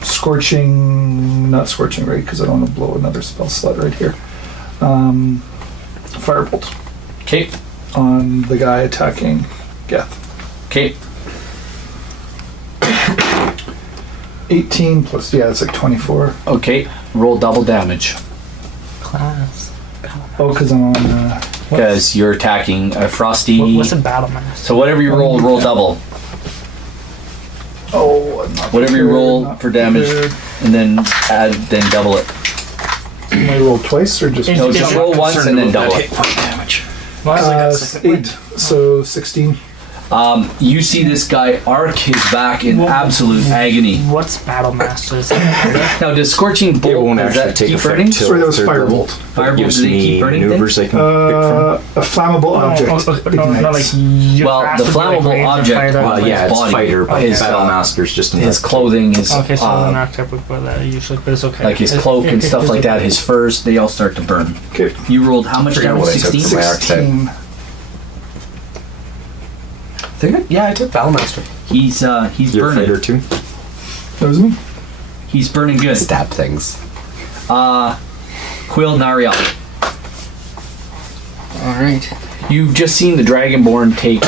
not scorching ray because I don't want to blow another spell slot right here. Firebolt Okay. on the guy attacking Geth. Okay. 18 plus, yeah, it's like 24. Okay. Roll double damage. Class. Oh, because I'm on. Because you're attacking a frosty. What's a battle master? So whatever you roll double. Oh, I'm not Whatever you prepared, roll not for damage, prepared. and then double it. Can I roll twice or just? No, just roll once and then double it. Well, 8, so 16. You see this guy arc his back in absolute agony. what's battle master? Is it Now, does scorching It bolt won't does actually that take keep effect burning? till Sorry, that was third level. Firebolt. Firebolt, Gives do they me keep burning maneuvers things? I can pick A flammable object. no, not like ignites. your Well, ass the would be like flammable range and object- fighter. from. Well, yeah, it's body. fighter, but Okay. his battle master's just in His clothing, his Okay, so we're not typical with that usually, but it's okay. like his cloak and stuff like that, his furs, they all start to burn. Okay. You rolled how much Forget damage? what I took 16? for my archetype. 16. I took Battlemaster. He's Your burning. fighter too. That was me. He's burning good. Stab things. Quill, Nariel. Alright. You've just seen the Dragonborn take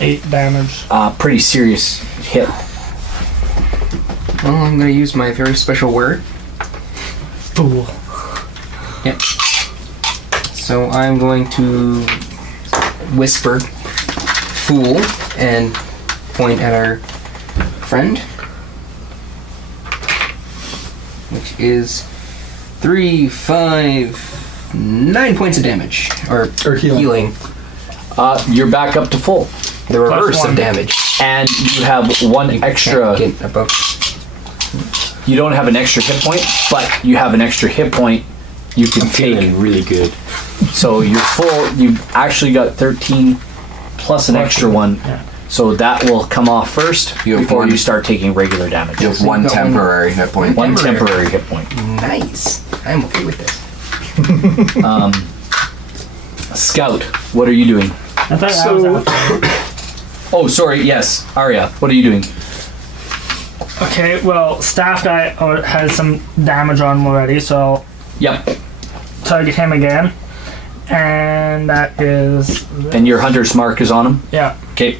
8 damage. a pretty serious hit. Well, I'm going to use my very special word. Fool. Yep. So I'm going to whisper fool and point at our friend, which is 3, 5, 9 points of damage or healing. You're back up to full. The reverse one. of damage. And you have one extra. Can't get above. You don't have an extra hit point, but you have an extra hit point you can I'm take. feeling really good. So you're full. You've actually got 13 plus an extra one. Yeah. So that will come off first You have before one- you start taking regular damage. You have one got one- temporary hit point. One temporary. temporary hit point. Nice. I'm okay with this. Scout, what are you doing? I thought So- that was out. Oh, sorry. Yes, Arya, what are you doing? Okay, well, staff guy has some damage on him already, so I'll Yep. target him again. And that is. And your hunter's mark is on him. Yeah. Okay.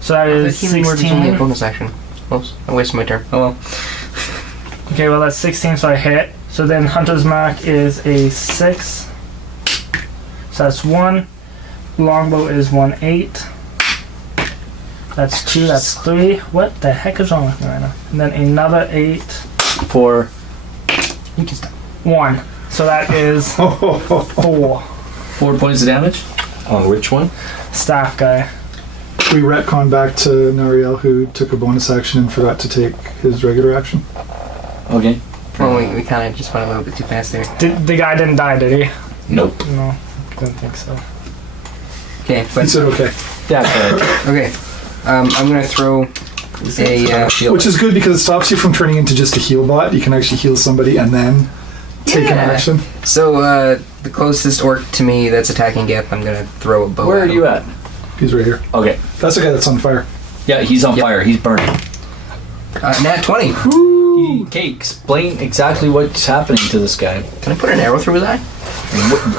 So that is That healing word is only a 16. bonus action. Oops, I wasted my turn. Oh well. Okay, well, that's 16, so I hit. So then hunter's mark is a 6. So that's 1. Longbow is 1, 8. That's 2, that's 3. What the heck is wrong with me right now? And then another 8. For You can stop. 1. So that is 4. 4 points of damage. On which one? Staff guy. We retcon back to Nariel, who took a bonus action and forgot to take his regular action. Okay. Well, we kind of just went a little bit too fast there. The guy didn't die, did he? Nope. No, didn't think so. Okay, He but said okay. Yeah. Correct. okay. I'm gonna throw a Which is good because it stops you from turning into just a heal bot. You can actually heal somebody and then take an Yeah. action. so the closest orc to me that's attacking Geth, I'm gonna throw a bow. Where are at him. you at? He's right here. Okay. That's the guy that's on fire. Yeah, he's on Yep. fire. He's burning. Nat 20. Okay, explain exactly what's happening to this guy. Can I put an arrow through his eye?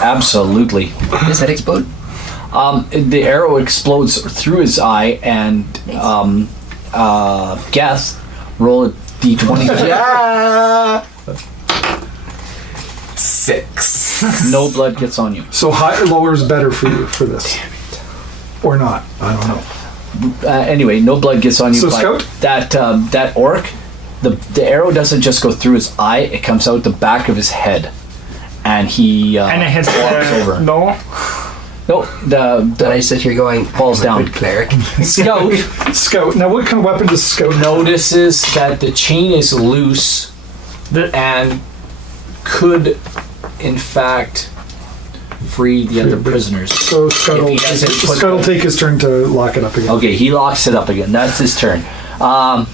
Absolutely. Does that explode? The arrow explodes through his eye, and Geth, roll a d20. Yeah. 6. No blood gets on you. So high or lower is better for you for this. Or not. I don't know. Anyway, no blood gets on you. So, but Scout? that orc, the arrow doesn't just go through his eye; it comes out the back of his head, and he And it hits walks the over. no. No, And I sit here going, falls "I'm a down. good cleric." Scout Scout. Now, what kind of weapon does Scout notices that the chain is loose and could, in fact, free the other prisoners. So Scout If will, he doesn't put Scout will take his turn to lock it up again. Okay, he locks it up again. That's his turn. My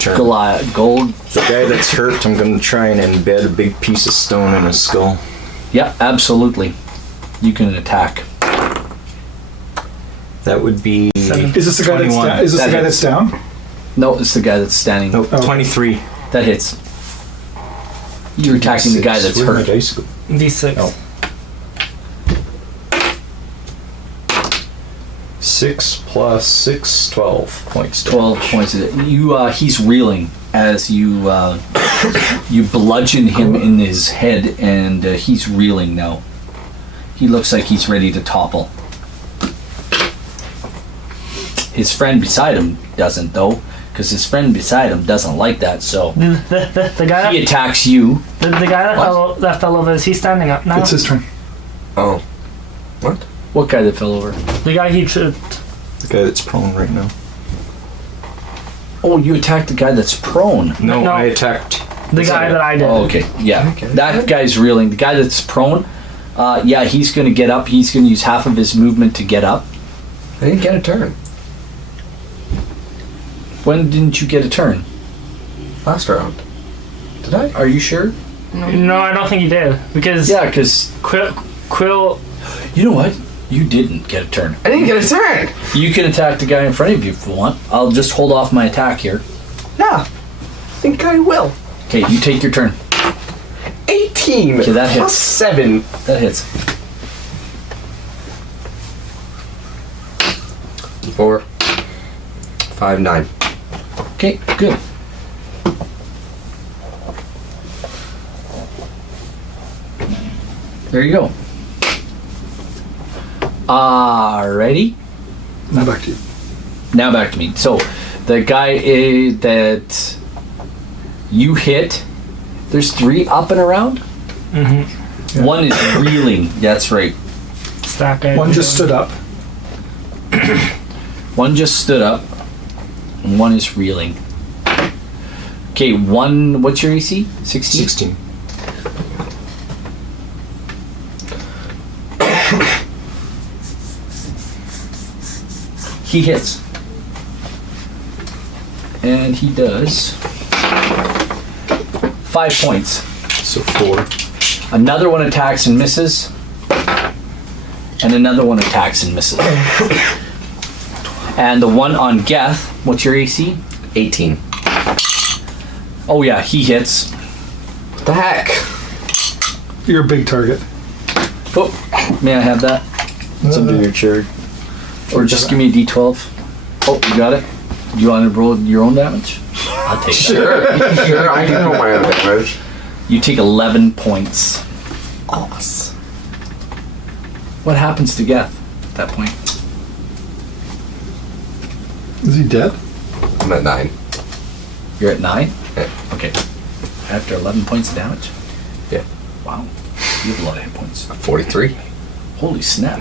turn. Goliath, gold. The guy that's hurt, I'm gonna try and embed a big piece of stone in his skull. Yeah, absolutely. You can attack. That would be Is this the guy 21. that's down? Is this That the guy hits. that's down? No, it's the guy that's standing. No, 23. That hits. You're attacking the guy that's Where'd my hurt. dice go? D6. Oh. 6 plus 6, 12 points. 12 points. He's reeling as you you bludgeon him in his head, and he's reeling now. He looks like he's ready to topple. His friend beside him doesn't, though, because his friend beside him doesn't like that. So The guy he attacks you. the guy that fell over, is he standing up now? It's his turn. Oh. What? What guy that fell over? The guy he tripped. The guy that's prone right now. Oh, you attacked the guy that's prone. No, No. I attacked. The guy that I did. Oh, okay, yeah. That guy's reeling. The guy that's prone, yeah, he's going to get up. He's going to use half of his movement to get up. I didn't get a turn. When didn't you get a turn? Last round. Did I? Are you sure? No, I don't think he did. Because Yeah, because Quill you know what? You didn't get a turn. I didn't get a turn! You can attack the guy in front of you if you want. I'll just hold off my attack here. Yeah. I think I will. Okay, you take your turn. 18 Okay, that hits. plus 7. That hits. 4, 5, 9. Okay, good. There you go. Alrighty. Now back to you. Now back to me. So, the guy that you hit, there's 3 up and around? Mm-hmm. One is reeling. That's right. stack guy. One just stood up. One just stood up, and one is reeling. Okay, one, what's your AC? 16? 16. He hits. And he does 5 points. So 4. Another one attacks and misses. And another one attacks and misses. And the one on Geth, what's your AC? 18. Oh yeah, he hits. What the heck? You're a big target. Oh, may I have that? It's under your chair. Or just give me a D12. Oh, you got it? Do you want to roll your own damage? I'll take that. Sure, I can roll my own damage. You take 11 points. Awesome. What happens to Geth at that point? Is he dead? I'm at 9. You're at 9? Yeah. Okay. After 11 points of damage? Yeah. Wow. You have a lot of hit points. 43. Holy snap.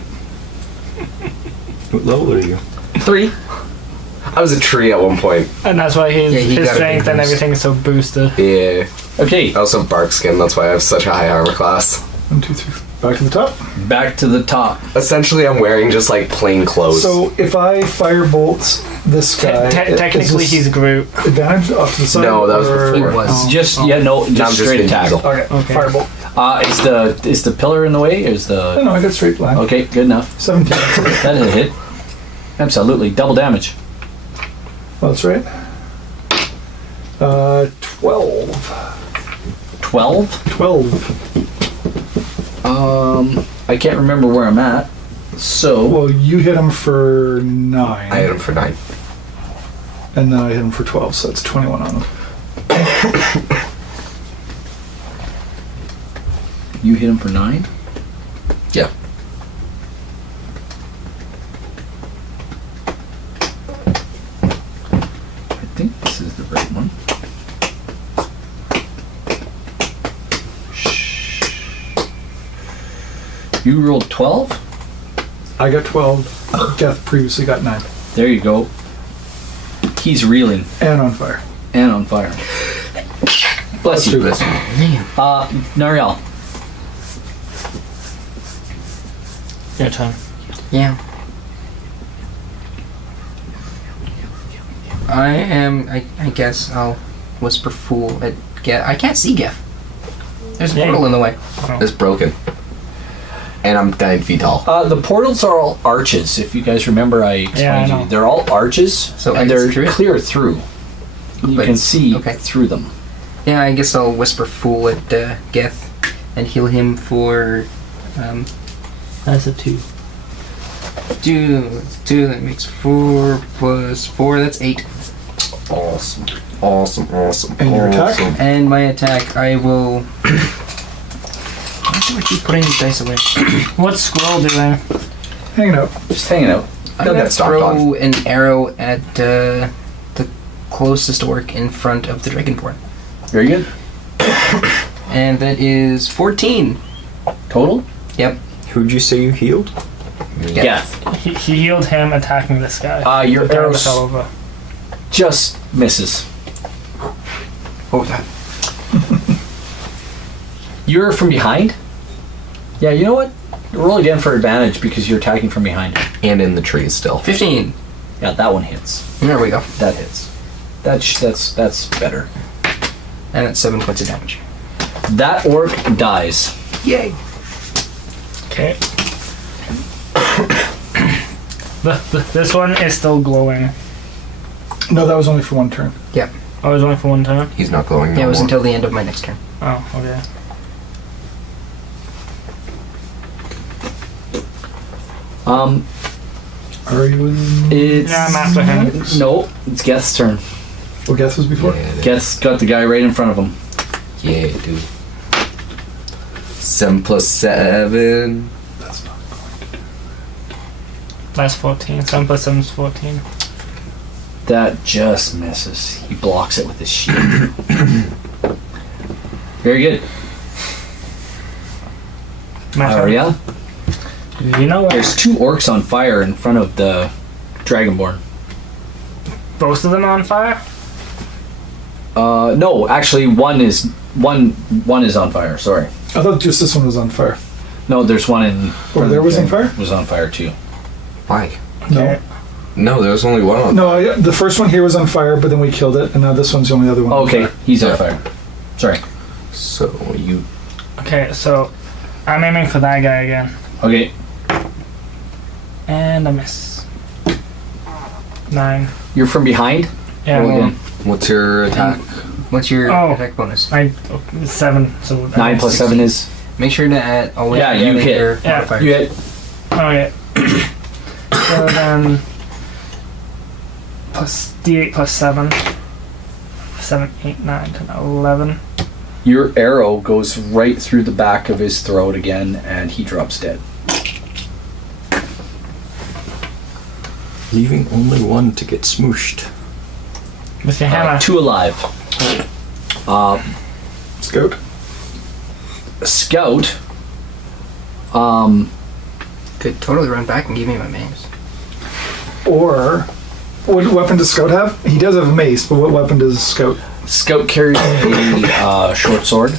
What level are you? 3. I was a tree at one point. And that's why his, Yeah, he his got a big strength and boost. everything is so boosted. Yeah. Okay, I also have bark skin, that's why I have such a high armor class. 1, 2, 3. Back to the top. back to the top. Essentially, I'm wearing just like plain clothes. So if I firebolt this guy, Technically, is this he's Groot. advantage off to the side. No, that was or- before. It was. Oh. Just, yeah, no, Now I'm just straight being attack. evil. Okay. Firebolt. Is the pillar in the way? Is No, the... no, I got straight line. Okay, good enough. 17. That hit a hit. Absolutely. Double damage. Oh, that's right. 12. 12? 12. I can't remember where I'm at. So, Well, you hit him for 9. I hit him for 9. And then I hit him for 12, so that's 21 on him. you hit him for 9? Yeah. You rolled 12? I got 12. Geth previously got 9. There you go. He's reeling And on fire. and on fire. Bless you. Bless you. Nariel. Your turn. Yeah. I guess I'll whisper fool at Geth. I can't see Geth. There's a portal in the way. It's broken. And I'm 9 feet tall. The portals are all arches. If you guys remember, I explained I to you. know. They're all arches, So I and can they're see through it? clear through. You But- can see okay. through them. Yeah, I guess I'll whisper fool at Geth and heal him for That's a 2. 2. That makes 4 plus 4. That's 8. Awesome. And your attack? awesome. And my attack, I will. Why do I keep putting these dice away? What's Squirrel doing? Hanging out. Just hanging out. I'm He'll gonna get stomped throw an arrow at the closest orc in front of the Dragonborn, Very good. and that is 14. Total? Yep. Who'd you say you healed? Geth. He healed him attacking this guy. Your The guy arrow that fell over. just misses. What was that? You're from behind? Yeah, you know what? Roll again for advantage because you're attacking from behind. And in the trees still. 15. Yeah, that one hits. There we go. That hits. That's better. And it's 7 points of damage. That orc dies. Yay. Okay. This one is still glowing. No, that was only for one turn. Yep. Oh, it was only for one time? He's not glowing no Yeah, it was more. until the end of my next turn. Oh, okay. Are you in? It's Yeah, I'm after him. No, it's Geth's turn. What Geth was before? Yeah, Geth's got the guy right in front of him. yeah, dude. 7 plus 7. That's not going to do. That's 14. 7 plus 7 is 14. That just misses. He blocks it with his shield. Very good. My turn. Ariel, You know what? there's 2 orcs on fire in front of the Dragonborn. Both of them on fire? No, actually, one is on fire. Sorry. I thought just this one was on fire. No, there's one in. Or there was on fire? Was on fire too. Why? No. No, there was only one on. No, the first one here was on fire, but then we killed it, and now this one's the only other one. on Okay, fire. he's on fire. Sorry. So you. Okay, so I'm aiming for that guy again. Okay. And I miss. 9. You're from behind? Yeah, Roll well, again. What's your attack? What's your Oh. attack bonus? it's 7. So 9 plus 7 is. Make sure to add always Yeah, add you in hit. your Yeah, modifiers. You hit. Oh, yeah. So then. Plus D8 plus 7. 7, 8, 9, 10, 11. Your arrow goes right through the back of his throat again, and he drops dead. Leaving only one to get smooshed. With your hammer. 2 alive. Scout. Scout. Could totally run back and give me my mace. Or, what weapon does Scout have? He does have a mace, but what weapon does Scout? Scout carries a short sword.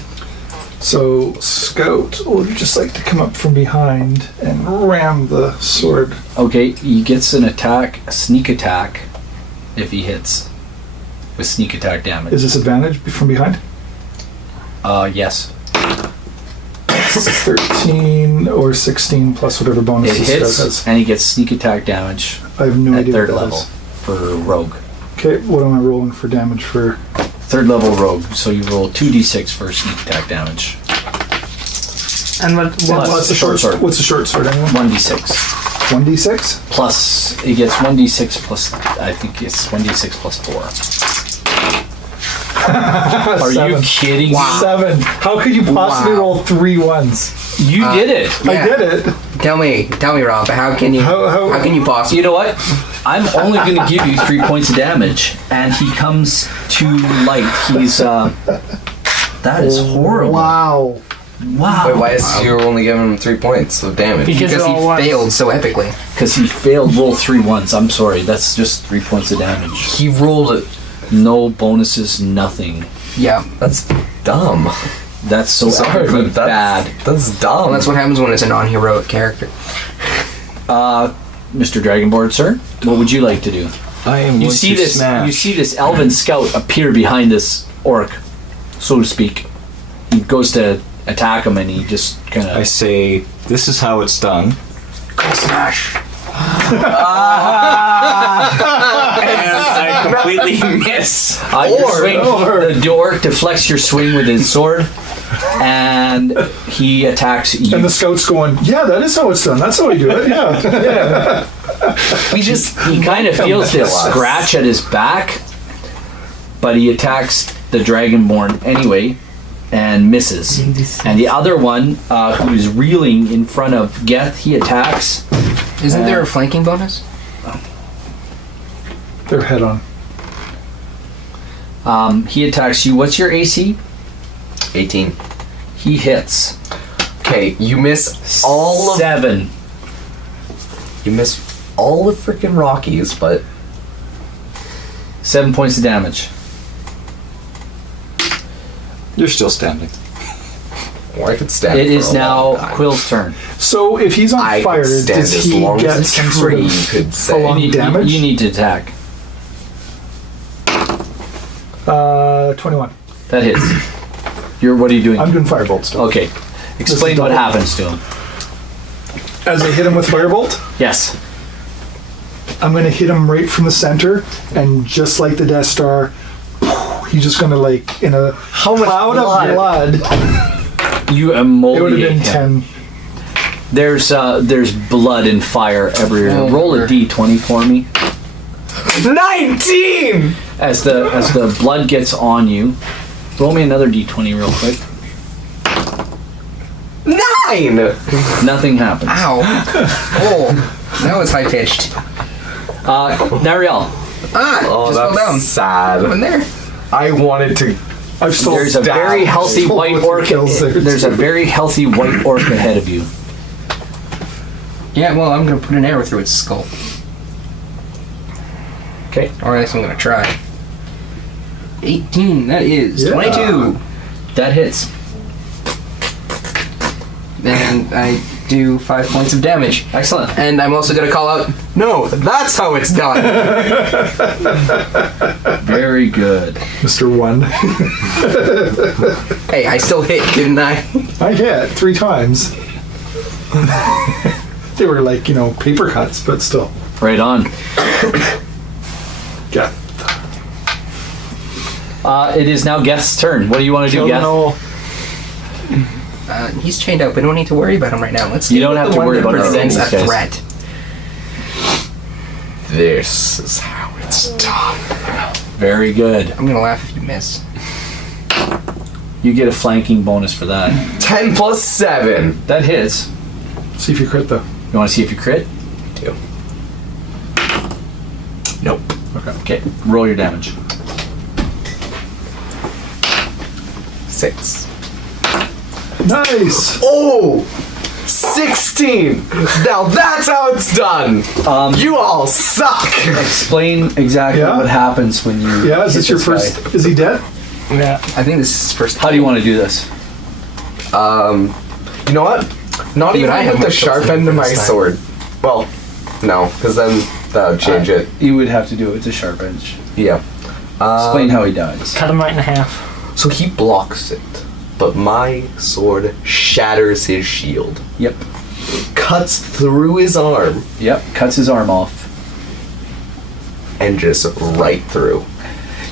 So, Scout would just like to come up from behind and ram the sword. Okay, he gets an attack, a sneak attack, if he hits. With sneak attack damage. Is this advantage from behind? Yes. 13 or 16 plus whatever It bonuses Scout hits, has. and he gets sneak attack damage I have no at idea 3rd what that level is. for rogue. Okay, what am I rolling for damage for? 3rd level rogue, so you roll 2d6 for sneak attack damage. And what Plus the short sword. What's the short sword anyway? 1d6. 1d6? Plus, it gets 1d6 plus, I think it's 1d6 plus 4. Are you 7. kidding me? 7. How could you possibly Wow. roll 3 1s? You did it. Yeah. I did it. Tell me, Rob. How can you? How- How can you possibly? You know what? I'm only going to give you 3 points of damage, and he comes to light. He's, that is horrible. Wow. Wow. Wait, why is you only giving him 3 points of damage? Because Because it all he was. failed so epically. Because he failed roll 3 once. I'm sorry. That's just 3 points of damage. He rolled it. No bonuses, nothing. Yeah. That's dumb. That's so Sorry, epically but that's bad. That's dumb. Well, that's what happens when it's a non-heroic character. Mr. Dragonborn, sir, what would you like to do? I am You going see to this? smash. You see this elven scout appear behind this orc, so to speak. He goes to attack him, and he just kind I of. say, this is how it's done. Smash. And I completely miss. The orc deflects your swing with his sword, and he attacks you. And the scout's going, yeah, that is how it's done. That's how we do it. Yeah. He kind of feels this scratch at his back, but he attacks the Dragonborn anyway and misses. And the other one, who is reeling in front of Geth, he attacks. Isn't there a flanking bonus? They're head on. He attacks you. What's your AC? 18. He hits. Okay, you miss all of 7. you miss all the freaking Rockies, but 7 points of damage. You're still standing. or I could stand. It for is a long now time. Quill's turn. So if he's on I fire, could stand does as he long get as some a sort tree of could say. prolonged damage? You need to attack. 21. That hits. What are you doing? I'm doing firebolt still. Okay. Explain what double. happens to him. As I hit him with firebolt, Yes. I'm going to hit him right from the center, and just like the Death Star, he's just going to, like, in a cloud of blood, You it would have emoliate been him. 10. There's blood and fire everywhere. Oh, Roll a Lord. d20 for me. 19! As the blood gets on you, roll me another d20 real quick. 9! Nothing happens. Ow. Oh, that was high pitched. Nariel, Oh, just fell down. that's sad. In there. I wanted to. I've still there's a very healthy white orc. There's a very healthy white orc ahead of you. Yeah, well, I'm gonna put an arrow through its skull. Okay. Or at least I'm gonna try. 18, that is Yeah. 22. That hits. And I do 5 points of damage. Excellent. And I'm also gonna call out, no, that's how it's done. Very good. Mr. 1. Hey, I still hit, didn't I? I hit 3 times. They were like, paper cuts, but still. Right on. Yeah. It is now Geth's turn. What do you want to do, Geth? No. He's chained up. We don't need to worry about him right now. Let's You deal don't with have the to one worry that about presents these a guys. threat. This is how it's done. Very good. I'm gonna laugh if you miss. You get a flanking bonus for that. 10 plus 7. That hits. See if you crit, though. You want to see if you crit? 2. Nope. Okay. Roll your damage. 6. Nice! Oh! 16! Now that's how it's done! You all suck! Explain exactly Yeah? what happens when you. Yeah, is hit this your guy. first? Is he dead? Yeah. I think this is his first. How do you want to do this? You know what? Not Even even I have with the my sharp filter end of my this time. sword. Well, no, because then that would change it. You would have to do it with the sharp edge. Yeah. Explain how he dies. Cut him right in half. So he blocks it, but my sword shatters his shield. Yep. Cuts through his arm Yep. Cuts his arm off. and just right through.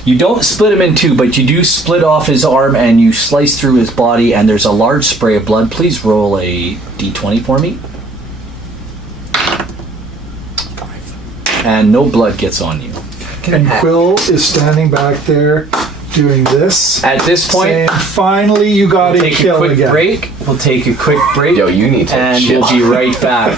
You don't split him in two, but you do split off his arm and you slice through his body, and there's a large spray of blood. Please roll a d20 for me. 5. And no blood gets on you. And Quill is standing back there doing this. At this point, Saying, finally, you got we'll a take a kill quick again. break. We'll take a quick break. Yo, you need to and chill. we'll be right back.